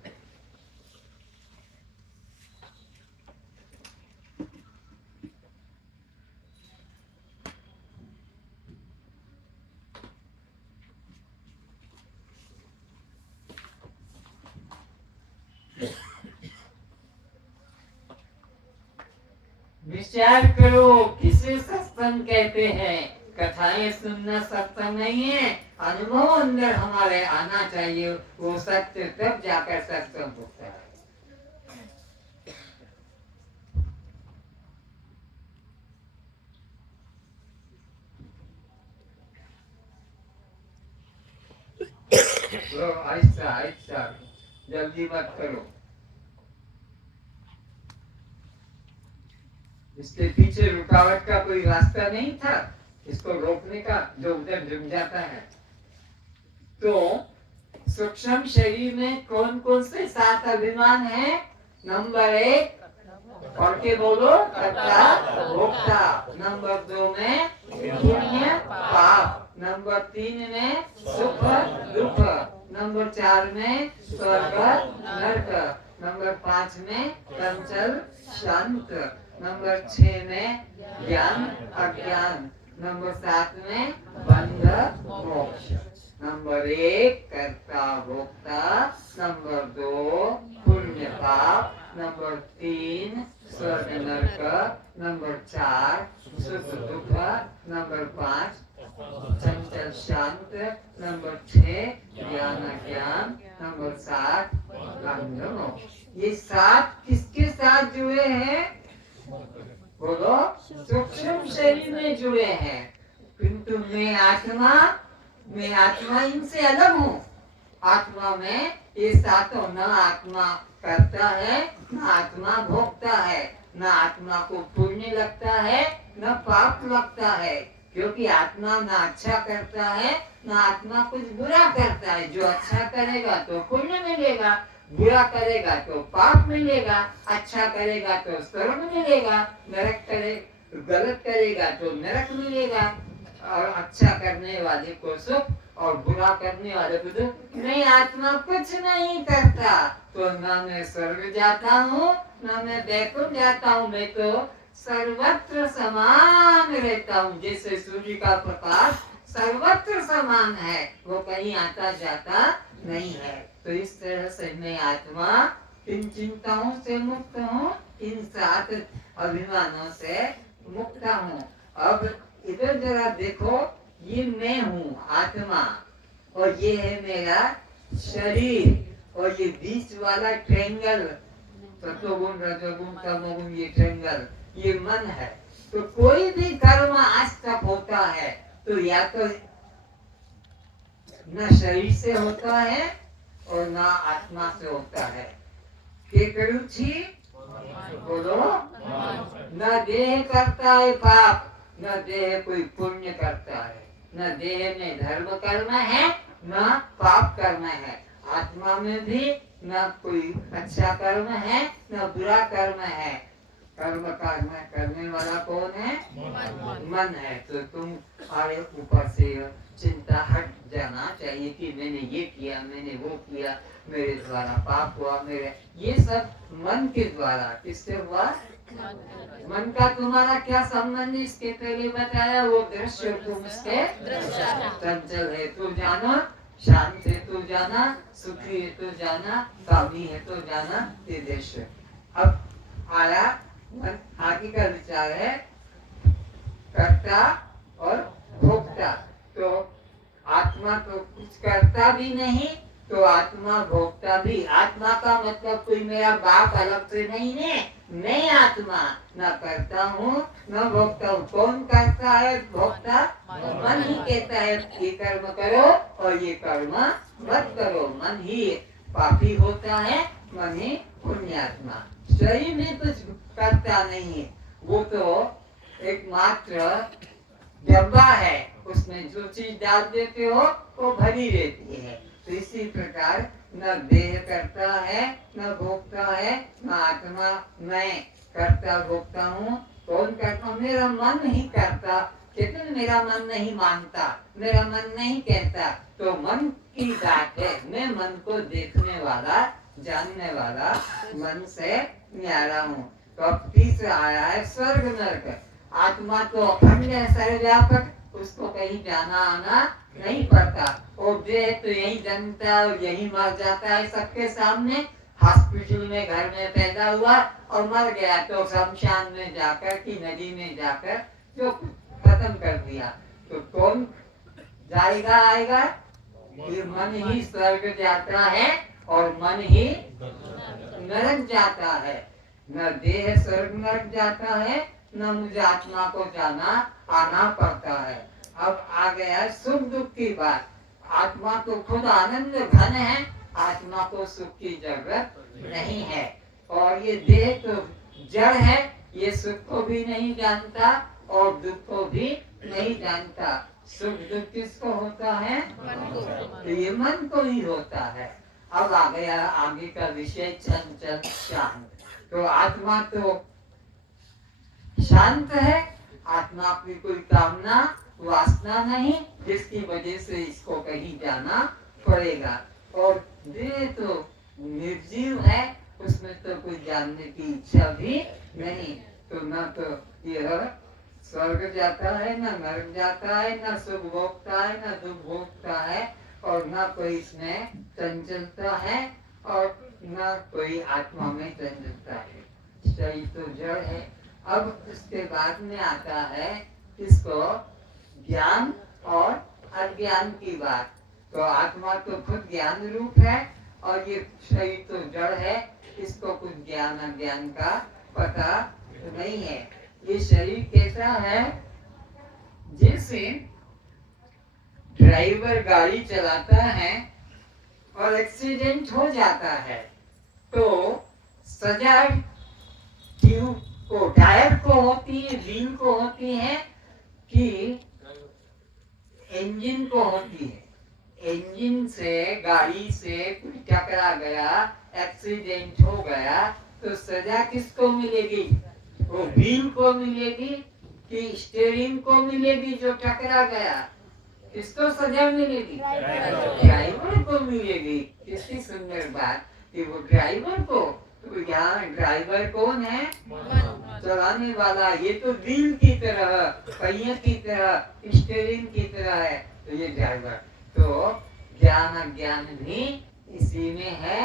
विचार करो किसे सत्संग कहते हैं। कथाएं सुनना सत्संग नहीं है, अनुभव अंदर हमारे आना चाहिए, वो सत्य तब जाकर सत्संग होता है। तो आहिस्ता आहिस्ता, जल्दी मत करो। इसके पीछे रुकावट का कोई रास्ता नहीं था इसको रोकने का, जो उधर जुम जाता है। तो सूक्ष्म शरीर में कौन कौन से 7 अभिमान है। नंबर 1 पढ़ के बोलो, कर्ता भोक्ता। नंबर 2 में पुण्य पाप, नंबर 3 में सुख दुख, नंबर 4 में स्वर्ग नरक, नंबर 5 में चंचल शांत, नंबर 6 में ज्ञान अज्ञान, नंबर 7 में बंध मोक्ष। नंबर 1 कर्ता भोक्ता, नंबर 2 पुण्य पाप, नंबर 3 स्वर्ग नरक, नंबर 4 सुख दुख, नंबर 5 चंचल शांत, नंबर 6 ज्ञान अज्ञान, नंबर 7 बंध मोक्ष। ये 7 किसके साथ जुड़े हैं। बोलो, सूक्ष्म शरीर में जुड़े हैं, किंतु मैं आत्मा इनसे अलग हूँ। आत्मा में ये 7 न आत्मा करता है, न आत्मा भोगता है, न आत्मा को पुण्य लगता है, न पाप लगता है, क्योंकि आत्मा न अच्छा करता है, न आत्मा कुछ बुरा करता है। जो अच्छा करेगा तो पुण्य मिलेगा, बुरा करेगा तो पाप मिलेगा, अच्छा करेगा तो स्वर्ग मिलेगा, गलत करेगा तो नरक मिलेगा। और अच्छा करने वाले को सुख और बुरा करने वाले को दुख। मैं आत्मा कुछ नहीं करता, तो ना मैं स्वर्ग जाता हूँ, ना मैं बैकुंठ जाता हूँ। मैं तो सर्वत्र समान रहता हूँ, जैसे सूर्य का प्रकाश सर्वत्र समान है, वो कहीं आता जाता नहीं है। तो इस तरह से मैं आत्मा इन चिंताओं से मुक्त हूँ, इन 7 अभिमानों से मुक्त हूँ। अब इधर जरा देखो, ये मैं हूँ आत्मा, और ये है मेरा शरीर, और ये बीच वाला ट्रेंगल सत्वगुण रजोगुण तमोगुण, ये ट्रेंगल ये मन है। तो कोई भी कर्म आज तक होता है तो या तो न शरीर से होता है और न आत्मा से होता है। के करूँ छी बोलो, न देह करता है पाप, न देह कोई पुण्य करता है, न देह में धर्म कर्म है, न पाप कर्म है। आत्मा में भी न कोई अच्छा कर्म है, न बुरा कर्म है। कर्म करने वाला कौन है। मन है। तो तुम आए ऊपर से चिंता हट जाना चाहिए कि मैंने ये किया, मैंने वो किया, मेरे द्वारा पाप हुआ, मेरे ये सब मन के द्वारा। किससे हुआ। मन का तुम्हारा क्या संबंध, इसके पहले बताया। वो दृश्य तुम इसके चंचल है तो जाना, शांत है तो जाना, सुखी है तो जाना, कामी है तो जाना, ये दृश्य। अब आया आगे का विचार है कर्ता और भोक्ता। तो आत्मा तो कुछ करता भी नहीं, तो आत्मा भोक्ता भी। आत्मा का मतलब कोई मेरा बाप अलग से नहीं है। मैं आत्मा न करता हूँ न भोगता हूँ। कौन करता है भोक्ता? मन ही कहता है ये कर्म करो और ये कर्म मत करो। मन ही पापी होता है, मन ही पुण्यात्मा। शरीर में कुछ करता नहीं है, वो तो एकमात्र डब्बा है, उसमें जो चीज डाल देते हो वो भरी रहती है। तो इसी प्रकार न देह करता है न भोगता है, न आत्मा मैं करता भोगता हूँ। कौन करता? मेरा मन ही करता। कहते मेरा मन नहीं मानता, मेरा मन नहीं कहता, तो मन की बात है। मैं मन को देखने वाला, जानने वाला, मन से न्यारा हूँ। तो अब तीसरा आया है स्वर्ग नरक। आत्मा तो अखंड है, सर्वव्यापक, उसको कहीं जाना आना नहीं पड़ता। और देह तो यही जन्मता है और यही मर जाता है सबके सामने। हॉस्पिटल में, घर में पैदा हुआ और मर गया तो शमशान में जाकर कि नदी में जाकर जो खत्म कर दिया। तो कौन जाएगा आएगा? ये मन ही स्वर्ग जाता है और मन ही नरक जाता है। न देह स्वर्ग नरक जाता है, न मुझे आत्मा को जाना आना पड़ता है। अब आ गया सुख दुख की बात। आत्मा तो खुद आनंद घन है, आत्मा को सुख की जरूरत नहीं है। और ये देह तो जड़ है, ये सुख को भी नहीं जानता और दुख को भी नहीं जानता। सुख दुख किसको होता है? तो ये मन को ही होता है। अब आ गया आगे का विषय चंचल शांत। तो आत्मा तो शांत है, आत्मा की कोई कामना वासना नहीं, जिसकी वजह से इसको कहीं जाना पड़ेगा। और देह तो निर्जीव है, उसमें तो कोई जानने की इच्छा भी नहीं। तो न तो यह स्वर्ग जाता है, न नरक जाता है, न सुख भोगता है, न दुख भोगता है, और न कोई इसमें चंचलता है और न कोई आत्मा में चंचलता है। शरीर तो जड़ है। अब उसके बाद में आता है इसको ज्ञान और अज्ञान की बात। तो आत्मा तो खुद ज्ञान रूप है और ये शरीर तो जड़ है, इसको कुछ ज्ञान अज्ञान का पता नहीं है। ये शरीर कैसा है? जैसे ड्राइवर गाड़ी चलाता है और एक्सीडेंट हो जाता है तो सजा ट्यूब को, टायर को होती है, व्हील को होती है कि इंजन को होती है। इंजन से गाड़ी से कोई टकरा गया, एक्सीडेंट हो गया तो सजा किसको मिलेगी? वो व्हील को मिलेगी कि स्टीयरिंग को मिलेगी जो टकरा गया? किसको सजा मिलेगी? ड्राइवर को मिलेगी। कितनी सुंदर बात कि वो ड्राइवर को। तो यहाँ ड्राइवर कौन है? चलाने वाला। ये तो व्हील की तरह, पहिए की तरह, स्टीयरिंग की तरह है, तो ये ड्राइवर। तो ज्ञान अज्ञान भी इसी में है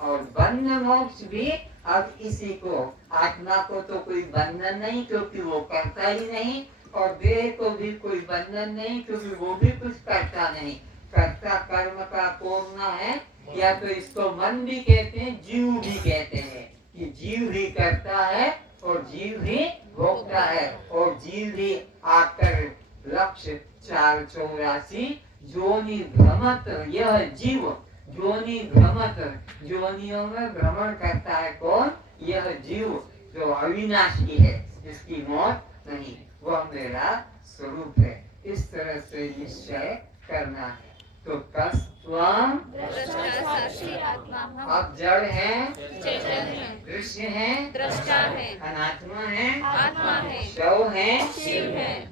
और बंधन मोक्ष भी अब इसी को। आत्मा को तो कोई बंधन नहीं क्योंकि वो करता ही नहीं, और देह को भी कोई बंधन नहीं क्योंकि वो भी कुछ करता नहीं। कर्ता कर्म का कोरना है, या तो इसको मन भी कहते हैं, जीव भी कहते हैं कि जीव ही करता है और जीव ही भोगता है। और जीव ही आकर लक्ष्य 484 योनि भ्रमत, यह जीव योनि भ्रमत, योनियों में भ्रमण करता है। कौन? यह जीव जो अविनाशी है, जिसकी मौत नहीं, वह मेरा स्वरूप है। इस तरह से निश्चय करना है। तो कस्त्वम अब जड़ है, दृश्य है, अनात्मा है, शव है,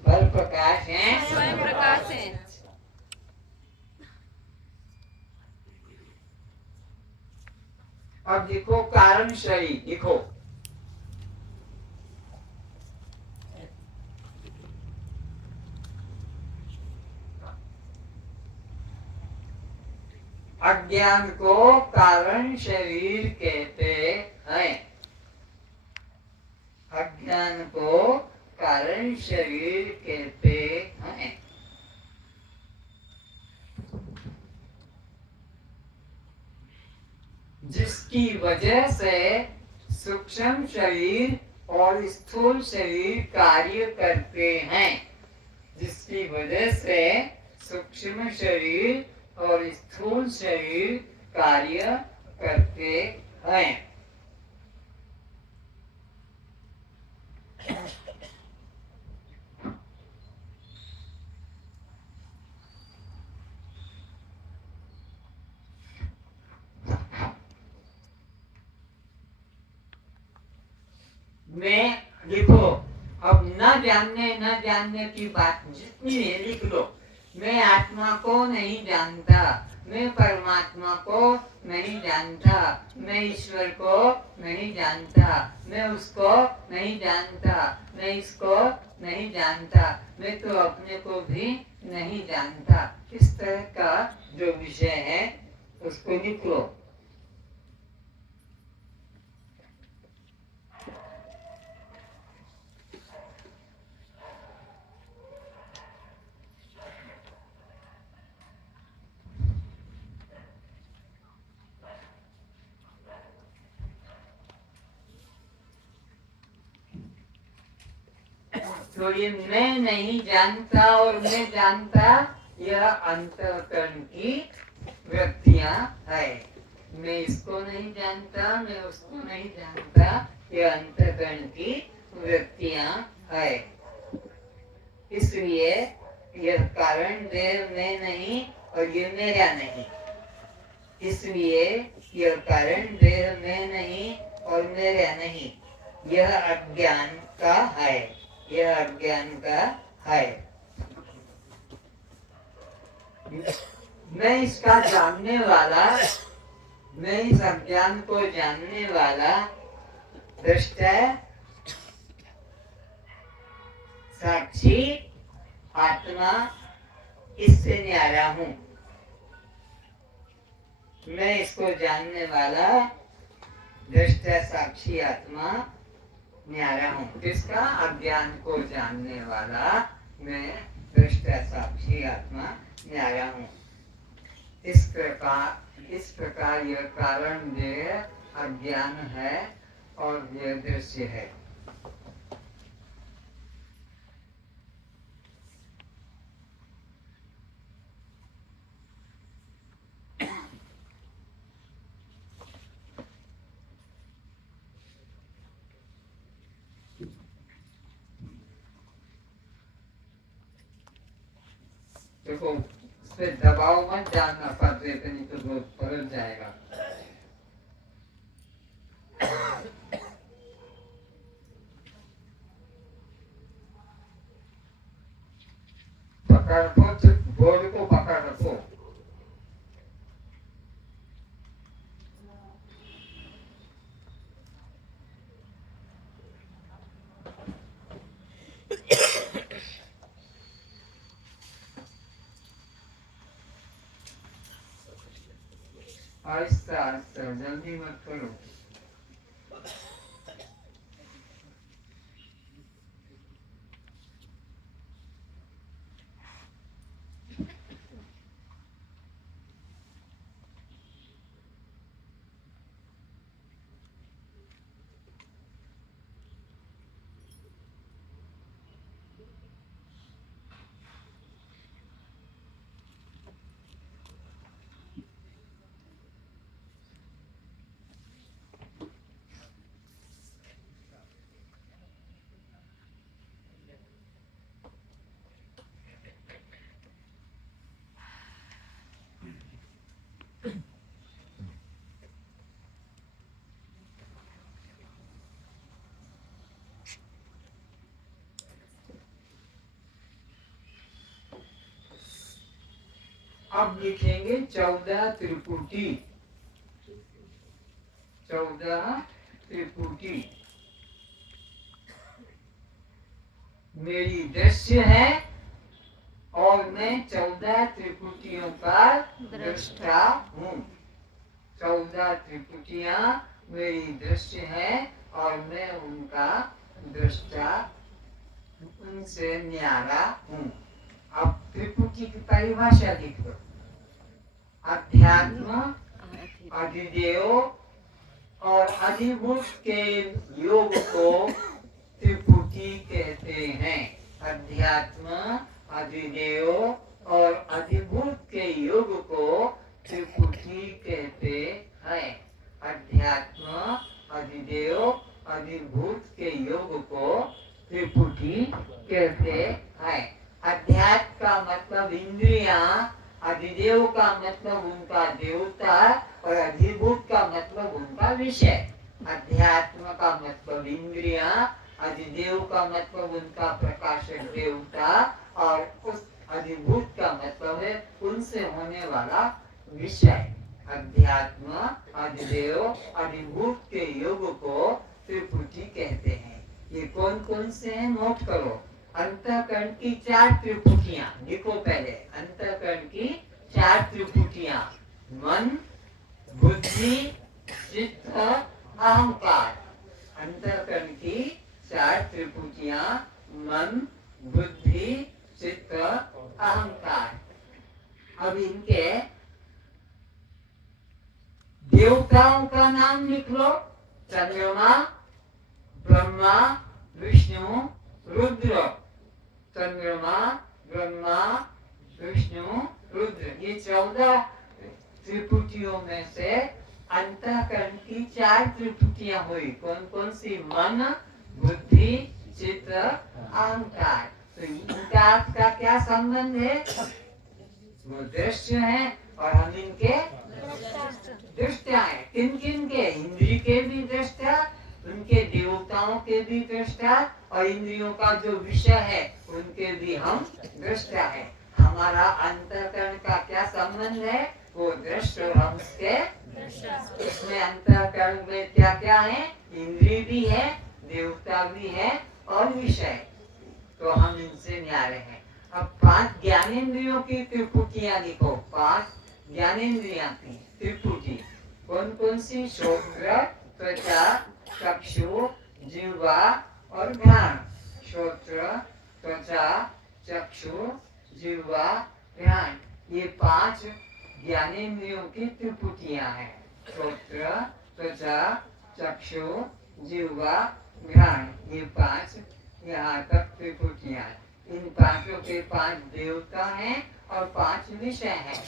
फल प्रकाश है। अब देखो कारण शरीर, देखो अज्ञान को कारण शरीर कहते हैं। अज्ञान को कारण शरीर कहते हैं। जिसकी वजह से सूक्ष्म शरीर और स्थूल शरीर कार्य करते हैं, जिसकी वजह से सूक्ष्म शरीर और स्थूल शरीर कार्य करते हैं। मैं लिखो, अब न जानने की बात जितनी है लिख लो। मैं आत्मा को नहीं जानता, मैं परमात्मा को नहीं जानता, मैं ईश्वर को नहीं जानता, मैं उसको नहीं जानता, मैं इसको नहीं जानता, मैं तो अपने को भी नहीं जानता। इस तरह का जो विषय है उसको लिख लो। तो ये मैं नहीं जानता और मैं जानता, यह अंतःकरण की वृत्तियां है। मैं इसको नहीं जानता, मैं उसको नहीं जानता, यह अंतःकरण की वृत्तियां है। इसलिए यह कारण देह में नहीं और ये मेरा नहीं। इसलिए यह कारण देह में नहीं और मेरा नहीं, यह अज्ञान का है, यह अज्ञान का है। मैं इसका जानने वाला, मैं इस अज्ञान को जानने वाला दृष्टा, साक्षी आत्मा, इससे न्यारा हूँ। मैं इसको जानने वाला दृष्टा साक्षी आत्मा न्यारा हूँ। किसका? अज्ञान को जानने वाला मैं दृष्टा साक्षी आत्मा न्यारा हूँ। इस प्रकार यह कारण देह अज्ञान है और यह दृश्य है। देखो, उस पे दबाव मत डालना पड़ते, नहीं तो वो पलट जाएगा। पकड़ रखो, बोर्ड को पकड़ रखो। आहिस्ता आहिस्ता, जल्दी मत करो। अब लिखेंगे 14 त्रिपुटी। 14 त्रिपुटी मेरी दृश्य है और मैं 14 त्रिपुटियों का दृष्टा हूँ। 14 त्रिपुटियां मेरी दृश्य है और मैं उनका दृष्टा, उनसे न्यारा हूँ। अब त्रिपुटी की परिभाषा लिख दो। अध्यात्म, अधिदेव और अधिभूत के योग को त्रिपुटी कहते हैं। अध्यात्म, अधिदेव और अधिभूत के योग को त्रिपुटी कहते हैं। अध्यात्म, अधिदेव, अधिभूत के योग को त्रिपुटी कहते हैं। अध्यात्म का मतलब इंद्रियां, अधिदेव का मतलब उनका देवता और अधिभूत का मतलब उनका विषय। अध्यात्म का मतलब इंद्रियां, अधिदेव का मतलब उनका प्रकाशक देवता और उस अधिभूत का मतलब है उनसे होने वाला विषय। अध्यात्म, अधिदेव, अधिभूत के योग को त्रिपुटी कहते हैं। ये कौन कौन से हैं नोट करो। अंतःकरण की 4 त्रिपुटियां लिखो पहले। अंतःकरण की 4 त्रिपुटियां, मन, बुद्धि, चित्त, अहंकार। अंतःकरण की 4 त्रिपुटियां, मन, बुद्धि, चित्त, अहंकार। अब इनके देवताओं का नाम लिख लो। चंद्रमा, ब्रह्मा, विष्णु, रुद्र। चंद्रमा, ब्रह्मा, विष्णु, रुद्र। ये 14 त्रिपुटियों में से अंतःकरण की 4 त्रिपुटियां हुई। कौन कौन सी? मन, बुद्धि, चित्त, अहंकार। तो इनका आपका क्या संबंध है? वो दृश्य है और हम इनके दृष्टा है। किन किन के? इंद्रिय के भी दृष्टा, उनके देवताओं के भी दृष्टा और इंद्रियों का जो विषय है उनके भी हम दृष्टा है। हमारा अंतःकरण का क्या संबंध है? वो दृश्य और हम उसके। इसमें अंतःकरण में क्या क्या है? इंद्रिय भी है, देवता भी है और विषय। तो हम इनसे न्यारे हैं। अब 5 ज्ञानेंद्रियों की त्रिपुटियां लिखो। 5 ज्ञानेंद्रियां की त्रिपुटी कौन कौन सी? श्रोत्र, त्वचा, चक्षु, जिह्वा और घ्राण। श्रोत्र, त्वचा, चक्षु, जिह्वा, घ्राण। ये 5 ज्ञानेंद्रियों की त्रिपुटियां हैं। श्रोत्र, त्वचा, चक्षु, जिह्वा, घ्राण। ये 5 यहाँ तक त्रिपुटियां। इन 5 के 5 देवता हैं और 5 विषय हैं।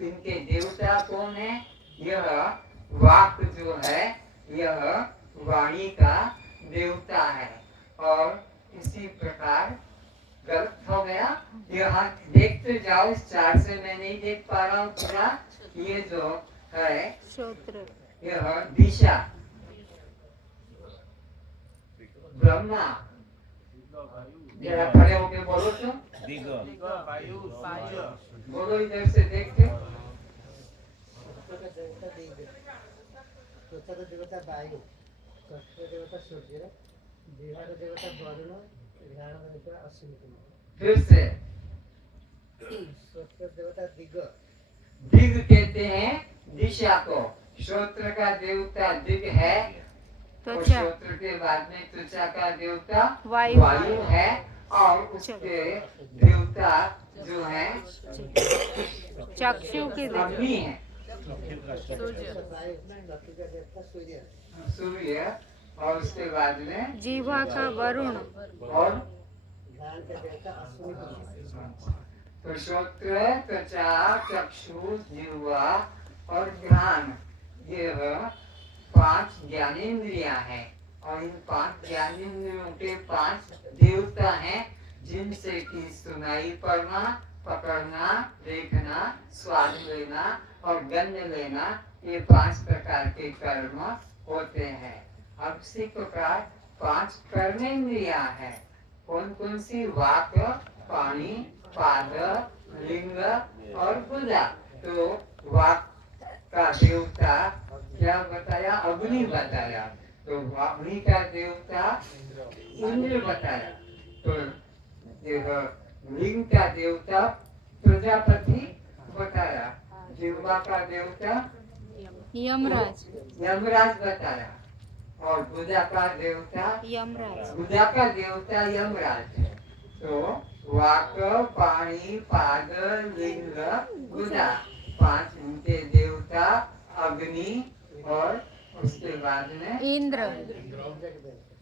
इनके देवता कौन है? यह वाक जो है, यह वाणी का देवता है। और इसी प्रकार गलत हो गया। यहाँ देखते जाओ, इस 4 से मैं नहीं देख पा रहा हूँ पूरा। ये जो है श्रोत्र, यह दिशा, ब्रह्मा। जरा खड़े होके बोलो तो। बोलो इधर से देख के। त्वचा देवता वायु, चक्षु देवता सूर्य, जिह्वा देवता वरुण, घ्राण देवता अश्विनी। फिर से। श्रोत्र देवता दिग। दिग कहते हैं दिशा को। श्रोत्र का देवता दिग है और त्वचा, श्रोत्र के बाद में त्वचा का देवता वायु। वायु है और उसके देवता जो है चक्षु के देवता अग्नि है, वायु, पृथ्वी का देवता सूर्य, सूर्य। और उसके बाद में जिह्वा का वरुण, और घ्राण का देवता अश्विनी। तो श्रोत्र, त्वचा, चक्षु, जिह्वा और घ्राण, ये 5 ज्ञानेंद्रियां हैं। और इन 5 ज्ञानेंद्रियों के 5 देवता हैं, जिनसे कि सुनाई पड़ना, पकड़ना, देखना, स्वाद लेना और गंध लेना, ये 5 प्रकार के कर्म होते हैं। अब इसी प्रकार 5 कर्मेंद्रियां हैं। कौन कौन सी? वाक, पानी, पाद, लिंग और गुदा। तो वाक का देवता क्या बताया? अग्नि बताया। तो अग्नि का देवता इंद्र बताया। तो लिंग का देवता प्रजापति बताया। जिह्वा का देवता यमराज, यमराज बताया। और गुदा का देवता यमराज, गुदा का देवता यमराज है। तो वाक, पानी, पाद, लिंग, गुदा, 5 इनके देवता अग्नि और उसके बाद में इंद्र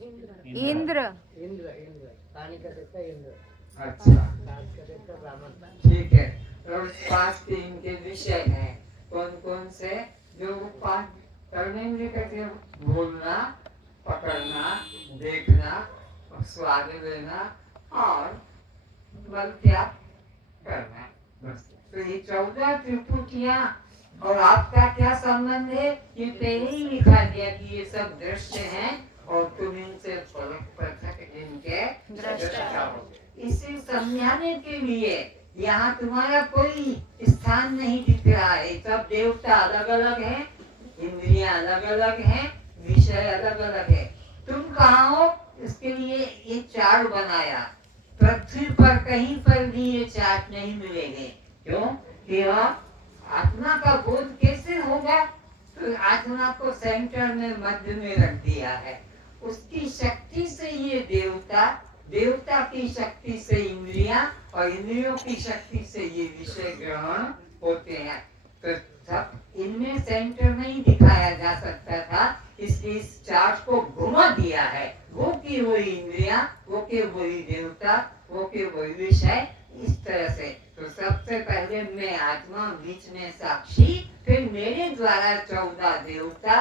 इंद्र इंद्र इंद्र पानी का देवता इंद्र, अच्छा खाद का देवता ब्राह्मण। ठीक है। और 5 दिन के विषय हैं कौन कौन से जो 5 कर्मेंद्रिय कहते हैं? बोलना, पकड़ना, देखना, स्वाद लेना और बल त्याग करना। बस तो ये 14 त्रिपुटियां। और आपका क्या संबंध है? ये पहले ही लिखा दिया कि ये सब दृश्य हैं और तुम इनसे पृथक इनके दृष्टा हो। इसे समझाने के लिए यहाँ तुम्हारा कोई स्थान नहीं दिख रहा है। सब देवता अलग अलग हैं, इंद्रियां अलग अलग हैं, विषय अलग अलग है। तुम कहाँ हो? इसके लिए ये चार्ट बनाया। पृथ्वी पर कहीं पर भी ये चार्ट नहीं मिलेंगे। क्यों? कि आत्मा का बोध कैसे होगा? तो आत्मा को सेंटर में, मध्य में रख दिया है। उसकी शक्ति से ये देवता, देवता की शक्ति से इंद्रियां और इंद्रियों की शक्ति से ये विषय ग्रहण होते हैं। तो सब इनमें सेंटर नहीं दिखाया जा सकता था, इसलिए इस चार्ट को घुमा दिया है। वो की वही इंद्रियां, वो के वही देवता, वो के वही विषय, इस तरह से। तो सबसे पहले मैं आत्मा, बीच में साक्षी, फिर मेरे द्वारा 14 देवता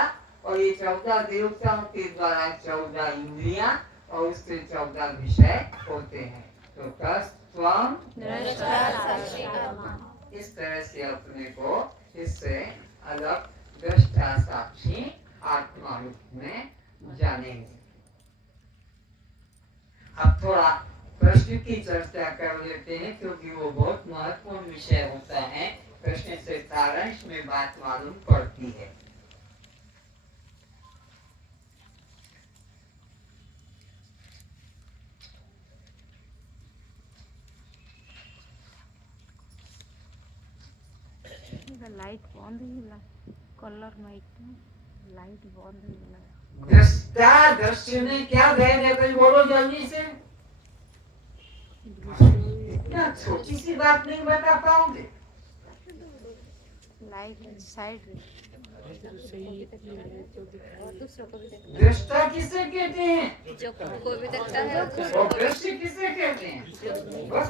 और ये 14 देवताओं के द्वारा 14 इंद्रियां और उससे 14 विषय होते हैं। तो त्वं दृष्टा साक्षी आत्मा। इस तरह से अपने को इससे अलग दृष्टा साक्षी आत्मा रूप में जानेंगे। अब थोड़ा प्रश्न की चर्चा कर लेते हैं क्योंकि वो बहुत महत्वपूर्ण विषय होता है। प्रश्न से सारांश में बात मालूम पड़ती है। लाइट बंद ହେଇଗଲା कलर माइक लाइट बंद ହେଇଗଲା। दृष्टा, दृश्य में क्या भेद है? कोई बोलो जल्दी से। इतना छोटी सी बात नहीं बता पाओगे? लाइट साइड दृष्टा किसे कहते हैं? जो को भी देखता है और दृश्य किसे कहते हैं? बस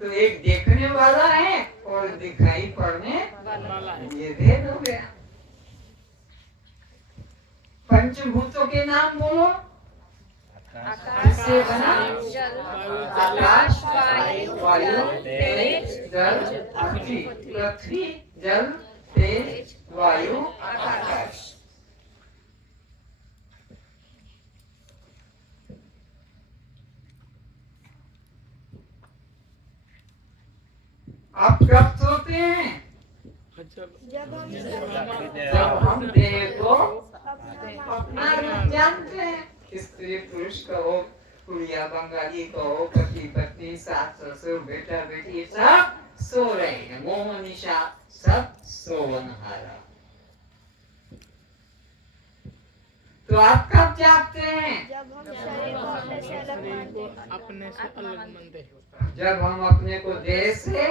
तो एक देखने वाला है और दिखाई पड़ने वाला है। ये भेद हो गया। पंचभूतों के नाम बोलो। आकाश से बना जल आकाश, वायु तेज, जल, पृथ्वी। पृथ्वी, जल, तेज, वायु, आकाश। आप कब सोते हैं? जब हम देह को अपना रूप जानते हैं। स्त्री पुरुष कहो, कुड़िया बंगाली कहो, पति पत्नी, सास ससुर, बेटा बेटी, सब सो रहे हैं। मोह निशा सब सोवनहारा। तो आप कब जागते हैं? जब हम शरीर को अपने से अलग मानते हैं। अपने से अलग मानते हैं। जब हम अपने को देह से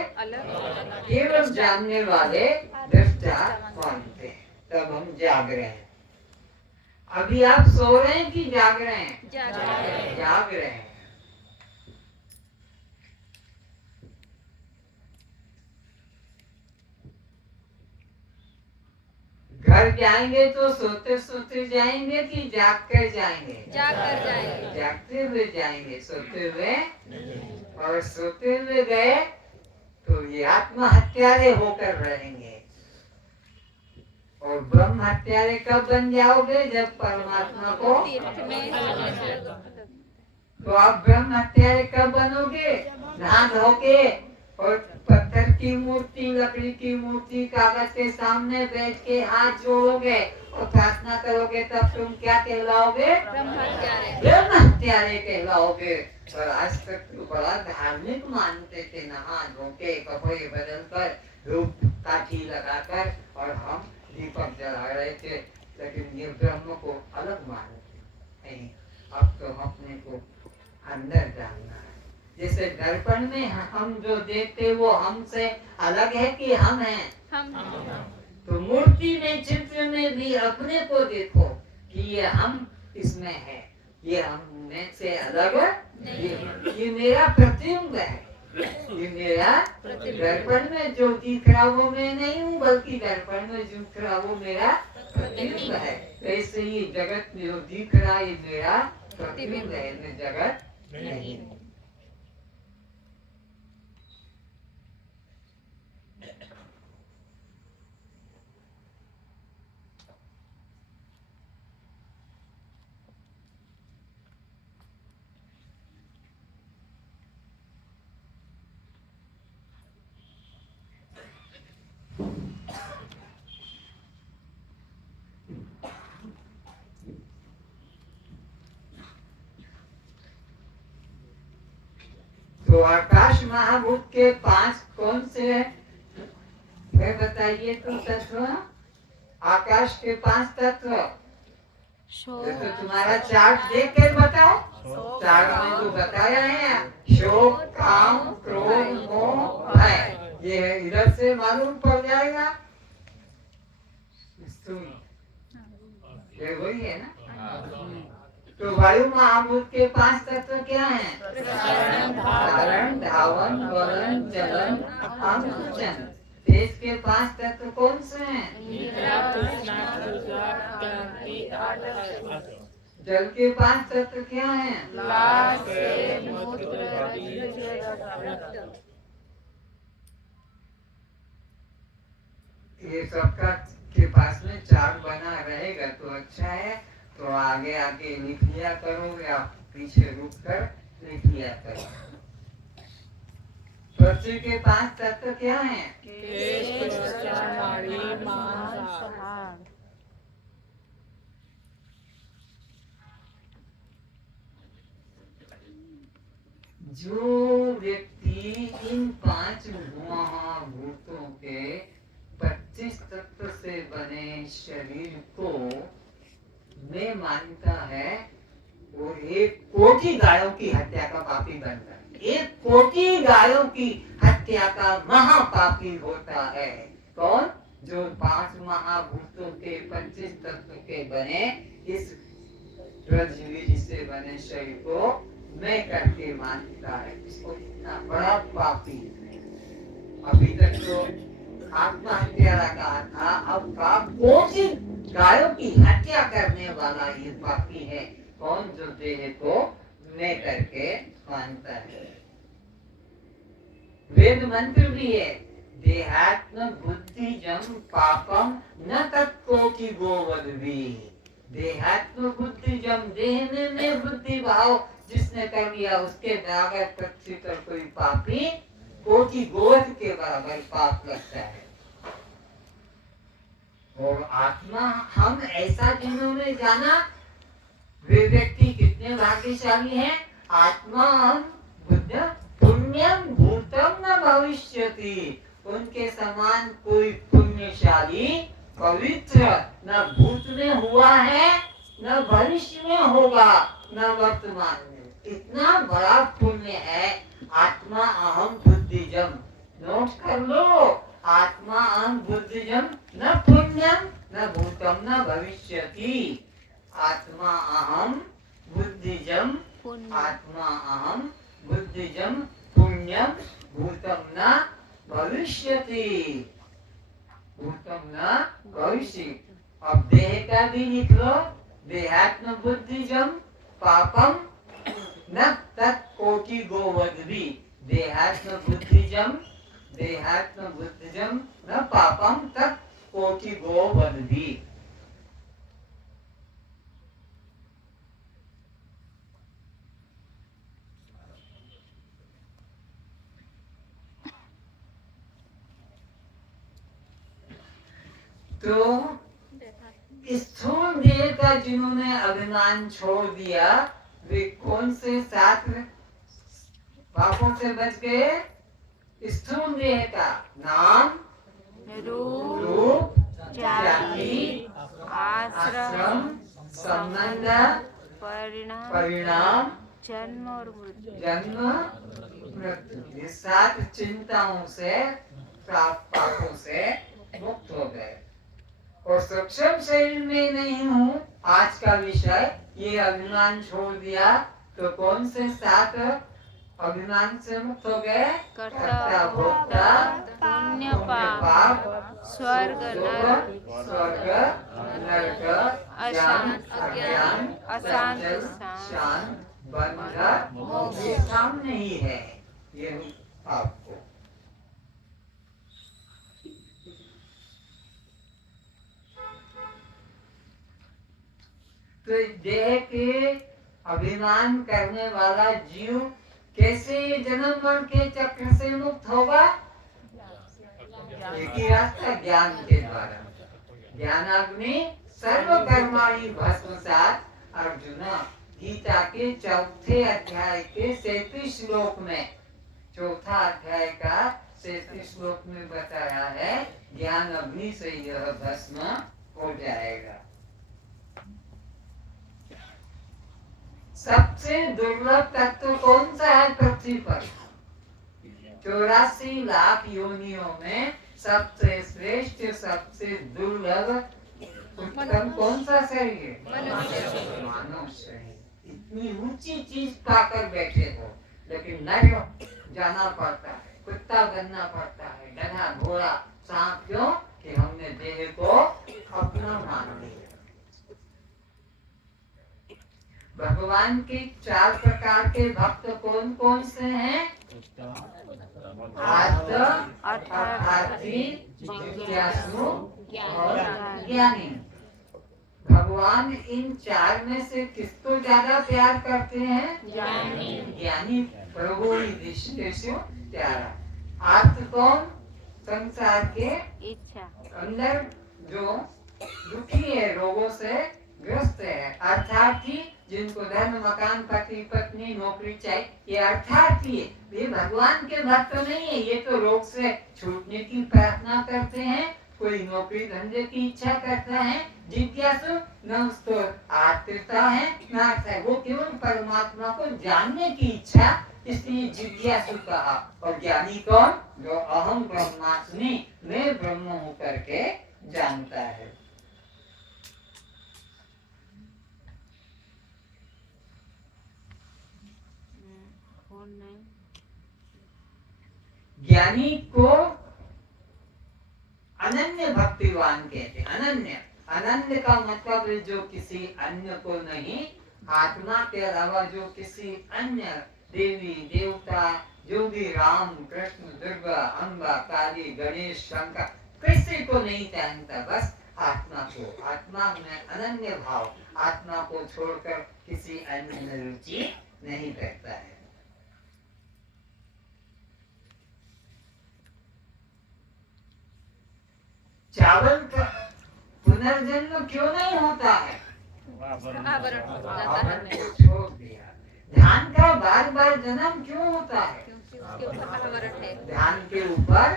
केवल जानने वाले दृष्टा मानते हैं, तब हम जाग रहे हैं। अभी आप सो रहे हैं कि जाग रहे हैं? जाग रहे हैं। घर जाएंगे तो सोते सोते जाएंगे कि जाग कर जाएंगे? जाग कर जाएंगे। जागते हुए जाएंगे, सोते हुए। और सोते हुए गए तो ये आत्मा हत्यारे होकर रहेंगे। और ब्रह्म हत्यारे कब बन जाओगे? जब परमात्मा को। तीर्थ में तो आप ब्रह्म हत्यारे कब बनोगे? नहा धो के और पत्थर की मूर्ति, लकड़ी की मूर्ति, कागज के सामने बैठ के हाथ जोड़ोगे और प्रार्थना करोगे, तब तुम क्या कहलाओगे? ब्रह्म हत्यारे कहलाओगे। और आज तक तो बड़ा धार्मिक मानते थे, नहा धो के, कपड़े बदल कर, धूप काठी लगाकर, और हम दीपक जला रहे थे। लेकिन ये ब्रह्म को अलग मानते नहीं। अब तो अपने को अंदर जानना है। जैसे दर्पण में हम जो देखते वो हमसे अलग है कि हम हैं? तो मूर्ति में, चित्र में भी अपने को देखो कि ये हम इसमें है, ये हम में से अलग ये मेरा प्रतिबिंब है, ये मेरा दर्पण में जो दिख रहा वो मैं नहीं हूँ, बल्कि दर्पण में जो दिख रहा वो मेरा प्रतिबिंब है। ऐसे ही जगत में जो दिख रहा ये मेरा प्रतिबिंब है, मैं जगत नहीं हूँ। तो आकाश महाभूत के 5 कौन से हैं? मैं बताइए तो तत्व, आकाश के 5 तत्व। ये तो तुम्हारा चार्ट देख कर बताओ, चार्ट में तो बताया है, शोक, काम, क्रोध, मोह, भय, ये इधर से मालूम पड़ जाएगा। ये वही है ना। तो वायु महाभूत के 5 तत्व क्या हैं? धारण, धावन, गलन, जलन, अंकुचन। तेज के 5 तत्व कौन से हैं? जल के 5 तत्व क्या हैं? ये सबका के पास में चार्ट बना रहेगा तो अच्छा है। तो आगे आगे लिख लिया करो या पीछे रुक कर लिख लिया करो। पृथ्वी के 5 तत्व क्या हैं? जो व्यक्ति इन 5 महाभूतों के 25 तत्व से बने शरीर को में मानता है, वो 1 कोटि गायों की हत्या का पापी बनता है। 1 कोटि गायों की हत्या का महापापी होता है। कौन? जो 5 महाभूतों के 25 तत्व के बने इस रज्जुवीर से बने शरीर को मैं करके मानता है, इसको इतना बड़ा पापी। अभी तक तो आत्महत्या कहा था, अब का कोटि गायों की हत्या करने वाला ये पापी है। कौन? जो देह को मैं करके मानता है। वेद मंत्र भी है, देहात्म बुद्धिजम पापम न तत्कोटि गोवद्भी। देहात्म बुद्धिजम, देह में मैं बुद्धि भाव जिसने कर लिया उसके बराबर पृथ्वी पर कोई पापी कोटि गोवध के बराबर पाप लगता है। और आत्मा, हम ऐसा जिन्होंने जाना वे व्यक्ति कितने भाग्यशाली हैं। आत्मा हम बुद्ध पुण्यम भूतम न भविष्यति, उनके समान कोई पुण्यशाली पवित्र न भूत में हुआ है, न भविष्य में होगा, न वर्तमान में। इतना बड़ा पुण्य है। आत्मा अहम बुद्धिजम, नोट कर लो। आत्मा अहम बुद्धिजम न पुण्यम न भूतम न भविष्यति। आत्मा अहम बुद्धिजम, आत्मा अहम बुद्धिजम पुण्यम भूतम न भविष्यति, भूतम न भविष्य। अब देह का भी लिख लो, देहात्म बुद्धिजम पापम न तत्कोटि गोवद्भी। देहात्म बुद्धिजम, देहात्म बुद्धिजम न पापम तत्कोटि गोवद्भी। तो स्थूल देह का जिन्होंने अभिमान छोड़ दिया वे कौन से 7 पापों से बच गए? स्थूल देह का नाम, रूप, जाति, आश्रम, संबंध, परिणाम, जन्म और मृत्यु। जन्म मृत्यु, ये 7 चिंताओं से, 7 पापों से मुक्त हो गए। और सूक्ष्म शरीर में नहीं हूँ, आज का विषय ये अभिमान छोड़ दिया तो कौन से सात अभिमान से मुक्त हो गए? कर्ता भोक्ता पुण्य पाप पाप स्वर्ग नरक स्वर्ग नरक ज्ञान अज्ञान अशांति शांत बंध मोक्ष ये सामने ही है। ये आपको तो देह के अभिमान करने वाला जीव कैसे जन्म मरण के चक्र से मुक्त होगा? एक ही रास्ता, ज्ञान के द्वारा। ज्ञानाग्नि सर्व कर्माणि भस्मसात्। अर्जुन गीता के चौथे अध्याय के 37 श्लोक में, चौथा अध्याय का 37 श्लोक में बताया है ज्ञान अग्नि से यह भस्म हो जाएगा। सबसे दुर्लभ तत्व कौन सा है पृथ्वी पर? 84 लाख योनियों में सबसे श्रेष्ठ, सबसे दुर्लभ, उत्तम कौन सा शरीर है? मानव शरीर। इतनी ऊंची चीज पाकर बैठे हो, लेकिन नर जाना पड़ता है, कुत्ता बनना पड़ता है, गधा घोड़ा सांप, क्यों? कि हमने देह को अपना मान लिया। भगवान के 4 प्रकार के भक्त कौन कौन से हैं? अर्थार्थी, जिज्ञासु और ज्ञानी। भगवान इन 4 में से किसको ज्यादा प्यार करते हैं? ज्ञानी प्रभु दृष्टि प्यारा। अर्थ कौन? संसार के इच्छा अंदर जो दुखी है, रोगों से ग्रस्त है। अर्थार्थी जिनको धर्म मकान पति पत्नी नौकरी चाहिए, ये अर्थार्थी है। ये भगवान के भक्त नहीं है, ये तो रोग से छूटने की प्रार्थना करते हैं, कोई नौकरी धंधे की इच्छा करता है। जिज्ञासु न उसको आर्तता है न अर्थ है, वो केवल परमात्मा को जानने की इच्छा, इसलिए जिज्ञासु कहा। और ज्ञानी कौन? जो अहम ब्रह्मास्मि, मैं ब्रह्म हूँ करके जानता है। ज्ञानी को अनन्य भक्तिवान कहते हैं। अनन्य, अनन्य का मतलब है जो किसी अन्य को नहीं, आत्मा के अलावा जो किसी अन्य देवी देवता, जो भी राम कृष्ण दुर्गा अम्बा काली गणेश शंकर, किसी को नहीं जानता, बस आत्मा को। आत्मा में अनन्य भाव, आत्मा को छोड़कर किसी अन्य में रुचि नहीं करता है। चावल का पुनर्जन्म क्यों नहीं होता है? आवरण हो जाता आवरण है, को छोड़ दिया। ध्यान का बार बार जन्म क्यों होता है? क्योंकि उसके ऊपर आवरण है। ध्यान के ऊपर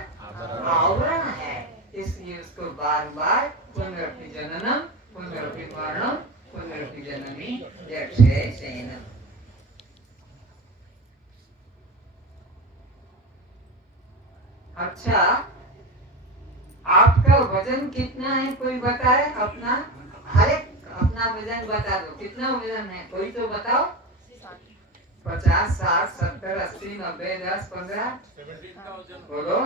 आवरण है, इसलिए उसको बार बार पुनरपि जननम पुनरपि मरणम पुनरपि जननी जक्षे शयनम। अच्छा, आपका वजन कितना है कोई बताए? अपना हर एक अपना वजन बता दो, कितना वजन है कोई तो बताओ। 50, 60, 70, 80, 90, 10, 15 बोलो।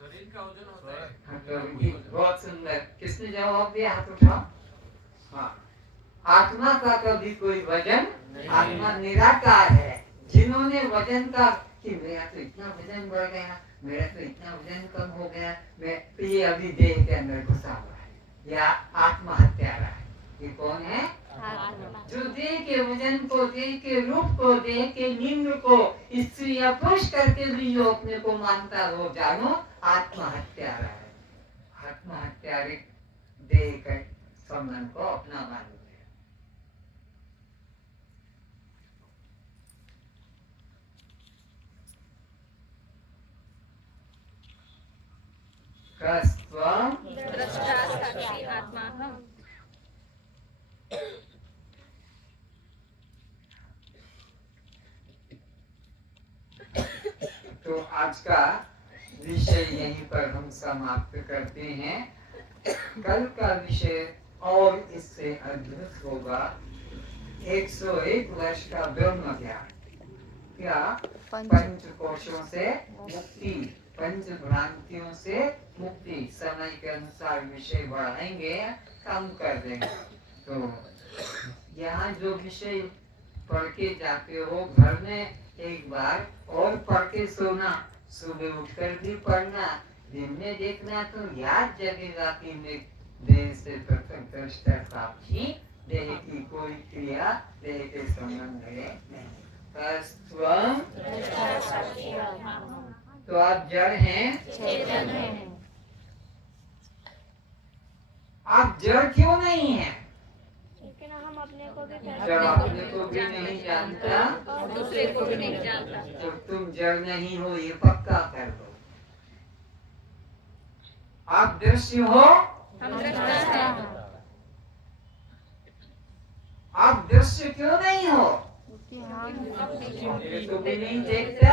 शरीर का वजन होता है। बहुत सुंदर, किसने जवाब दिया? हाथ उठाओ। हाँ, आत्मा का कभी कोई वजन, आत्मा निराकार है। जिन्होंने वजन का कि मेरा तो इतना वजन बढ़ गया, मेरा तो इतना वजन कम हो गया, मैं तो ये अभी देह के अंदर घुसा हुआ है, या आत्महत्यारा है। ये कौन है? जो देह के वजन को, देह के रूप को, देह के लिंग को स्त्री या पुरुष करके भी जो अपने को मानता हो, जानो आत्महत्यारा है। आत्महत्यारे देह के संबंध को अपना मान। दृष्टा साक्षी आत्मा हम। तो आज का विषय यहीं पर हम समाप्त करते हैं। कल का विषय और इससे अद्भुत होगा। 101 वर्ष का ब्रह्म ज्ञान। क्या? पंच कोशों से मुक्ति, पंच भ्रांतियों से मुक्ति। समय के अनुसार विषय बढ़ाएंगे, कम कर देंगे। तो यहाँ जो विषय पढ़ के जाते हो घर में एक बार और पढ़ के सोना, सुबह उठकर भी पढ़ना, दिन में देखना, तो याद जगेगा कि देह से पृथक दृष्टा साक्षी, देह की कोई क्रिया देह के संबंध है नहीं। तस्त्वं, तो आप जड़ हैं, आप जड़ क्यों नहीं है? हम अपने को भी जब अपने को भी नहीं जानता और दूसरे को भी नहीं जानता। तो तुम जड़ नहीं हो, ये पक्का कर दो। आप दृश्य हो, हम दृष्टा हैं। आप दृश्य क्यों नहीं हो? ये तो भी नहीं देखता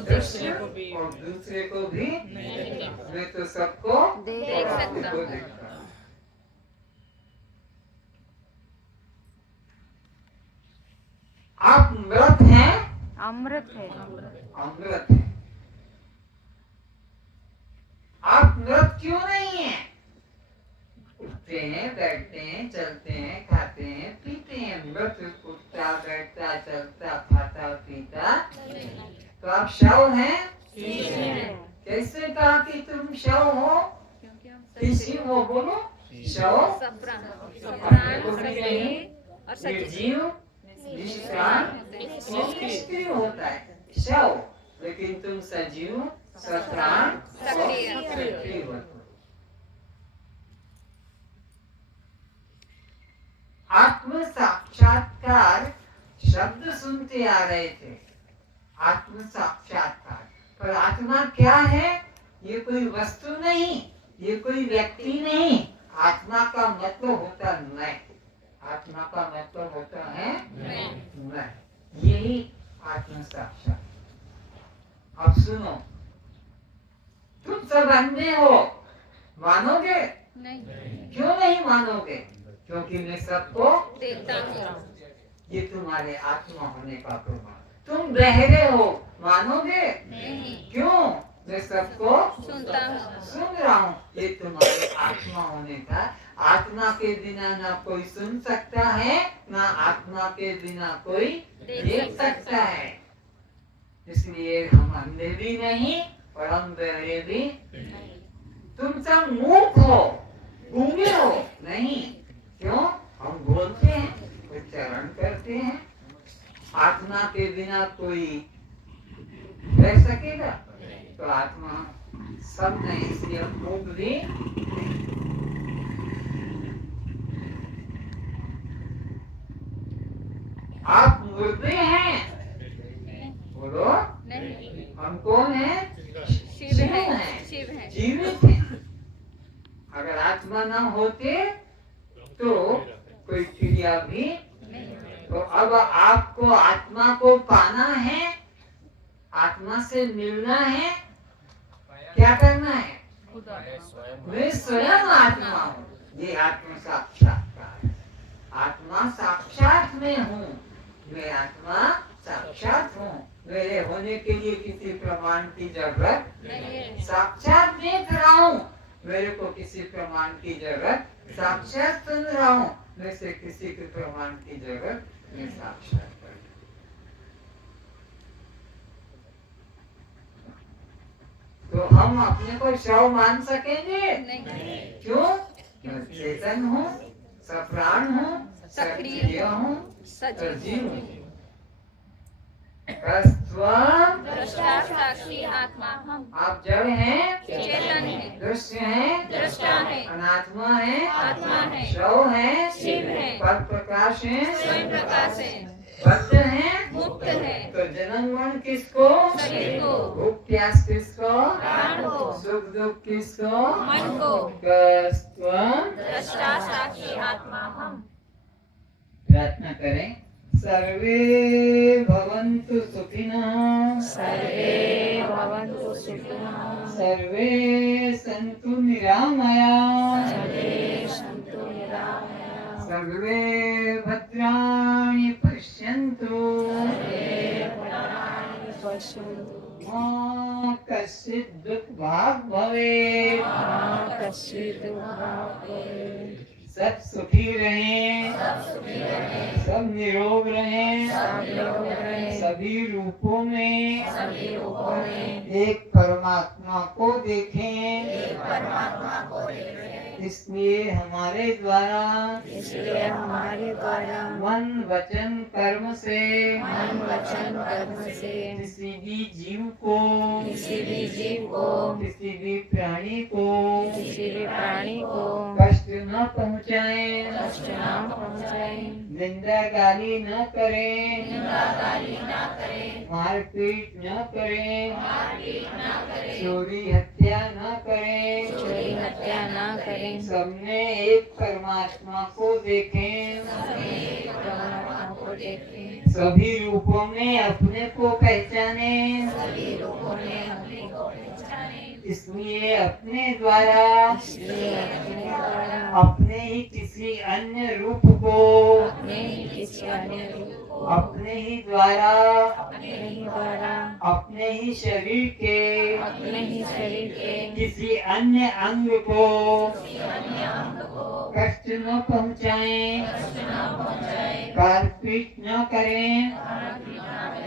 दृश्य और दूसरे को भी मैं तो सबको देख और सकता आपको हूँ। देखता हूँ। आप मृत हैं, अमृत है। अमृत है। आप मृत क्यों नहीं है? उठते हैं, बैठते हैं, चलते हैं, खाते हैं, पीते हैं। मृत उठता, बैठता, चलता, खाता, पीता। तो आप शव हैं? कैसे कहा कि तुम शव हो? किसी हो बोलो शव, सप्राण, अपने को भी नहीं, और सचिव। निर्जीव, निष्प्राण, निष्क्रिय होता है शव, लेकिन तुम सजीव, सप्राण और सक्रिय। सक्रिय होते हो। आत्म साक्षात्कार शब्द सुनते आ रहे थे, आत्म साक्षात्कार, पर आत्मा क्या है? ये कोई वस्तु नहीं, ये कोई व्यक्ति नहीं। आत्मा का मतलब होता मैं, आत्मा का मतलब होता है मैं। यही आत्म साक्षात्कार। अब सुनो, तुम सब अंधे हो, मानोगे? नहीं, क्यों नहीं मानोगे? क्योंकि मैं सबको देखता हूँ। ये तुम्हारे आत्मा होने का प्रमाण। तुम बहरे हो, मानोगे? नहीं, क्यों? मैं सबको सुनता हूँ। सुन रहा हूँ, ये तुम्हारे आत्मा होने का। आत्मा के बिना ना कोई सुन सकता है, ना आत्मा के बिना कोई देख सकता है। इसलिए हम अंधे भी नहीं और हम बहरे भी। तुम सब मूक हो, गूंगे हो नहीं। क्यों? हम बोलते हैं, उच्चारण करते हैं। आत्मा के बिना कोई रह सकेगा? तो आत्मा सब नहीं, इसलिए मूक भी। आप मुर्दे हैं, बोलो। नहीं, हम कौन हैं? शिव है, शिव है। जीवित हैं। अगर आत्मा न होते तो कोई क्रिया भी। तो अब आपको आत्मा को पाना है, आत्मा से मिलना है, क्या करना है? मैं स्वयं आत्मा हूँ, ये आत्म साक्षात्कार। आत्मा साक्षात में हूँ, मैं आत्मा साक्षात हूँ। मेरे होने के लिए किसी प्रमाण की जरूरत नहीं, साक्षात देख रहा हूँ, मेरे को किसी प्रमाण की जरूरत। साक्षात सुन रहा हूँ, मेरे से किसी के प्रमाण की जरूरत नहीं। साक्षात तो हम अपने को शव मान सकेंगे? नहीं, क्यों? मैं चेतन हूँ, सप्राण हूँ, सक्रिय हूँ, सजीव हूँ। तस्त्वं, दृष्टा, साक्षी, आत्मा हम। आप जड़ हैं, चेतन है, दृश्य हैं, दृष्टा है, अनात्मा है, आत्मा है, शव है, शिव है, पद प्रकाश है, स्वयं प्रकाश है, बद्ध है, मुक्त है। तो जन्म मरण किसको? शरीर को, भूख प्यास किसको? प्राण को, सुख दुख किसको? मन को। तस्त्वं, दृष्टा, साक्षी, आत्मा हम। प्रार्थना करें, सर्वे भवन्तु सुखिनः सर्वे भवन्तु सुखिनः सर्वे सन्तु निरामयाः सर्वे सन्तु निरामयाः सर्वे भद्राणि पश्यन्तु सर्वे भद्राणि पश्यन्तु मा कश्चित् दुःखभाग् भवेत् मा कश्चित् दुःखभाग् भवेत् सब सुखी रहें सब निरोग रहें सब लोग रहें सभी रूपों में सभी रूपों में एक परमात्मा को देखें परमात्मा को देखें इसलिए हमारे द्वारा इसलिए हमारे द्वारा मन वचन कर्म से मन वचन कर्म से किसी भी जीव को किसी भी जीव को किसी भी प्राणी को किसी भी प्राणी को कष्ट न पहुँचाए कष्ट न पहुँचाए निंदा गाली न करें गाली न करे मारपीट न करें मारपीट न करे चोरी हत्या न करें चोरी हत्या न करें सबने एक परमात्मा को देखें परमात्मा को देखें सभी रूपों में अपने को पहचाने सभी लोगों ने अपने को पहचाने इसलिए अपने द्वारा इसलिए अपने द्वारा अपने ही किसी अन्य रूप को अपने ही किसी अन्य रूप को अपने ही द्वारा अपने ही द्वारा अपने ही शरीर के अपने ही शरीर के किसी अन्य अंग को अन्य अंग को कष्ट न पहुँचाएं न पहुँचाए काट पीट न करें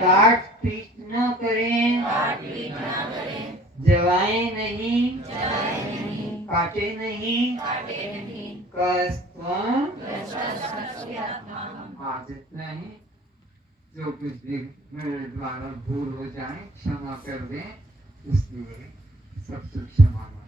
काट पीट न करें न करें जवाएं नहीं जलाए नहीं काटे नहीं काटे नहीं कष्ट भ्रष्टाचार आज इतना ही जो कुछ भी मेरे द्वारा भूल हो जाए क्षमा कर दें इसलिए सबसे क्षमा मांगता हूं।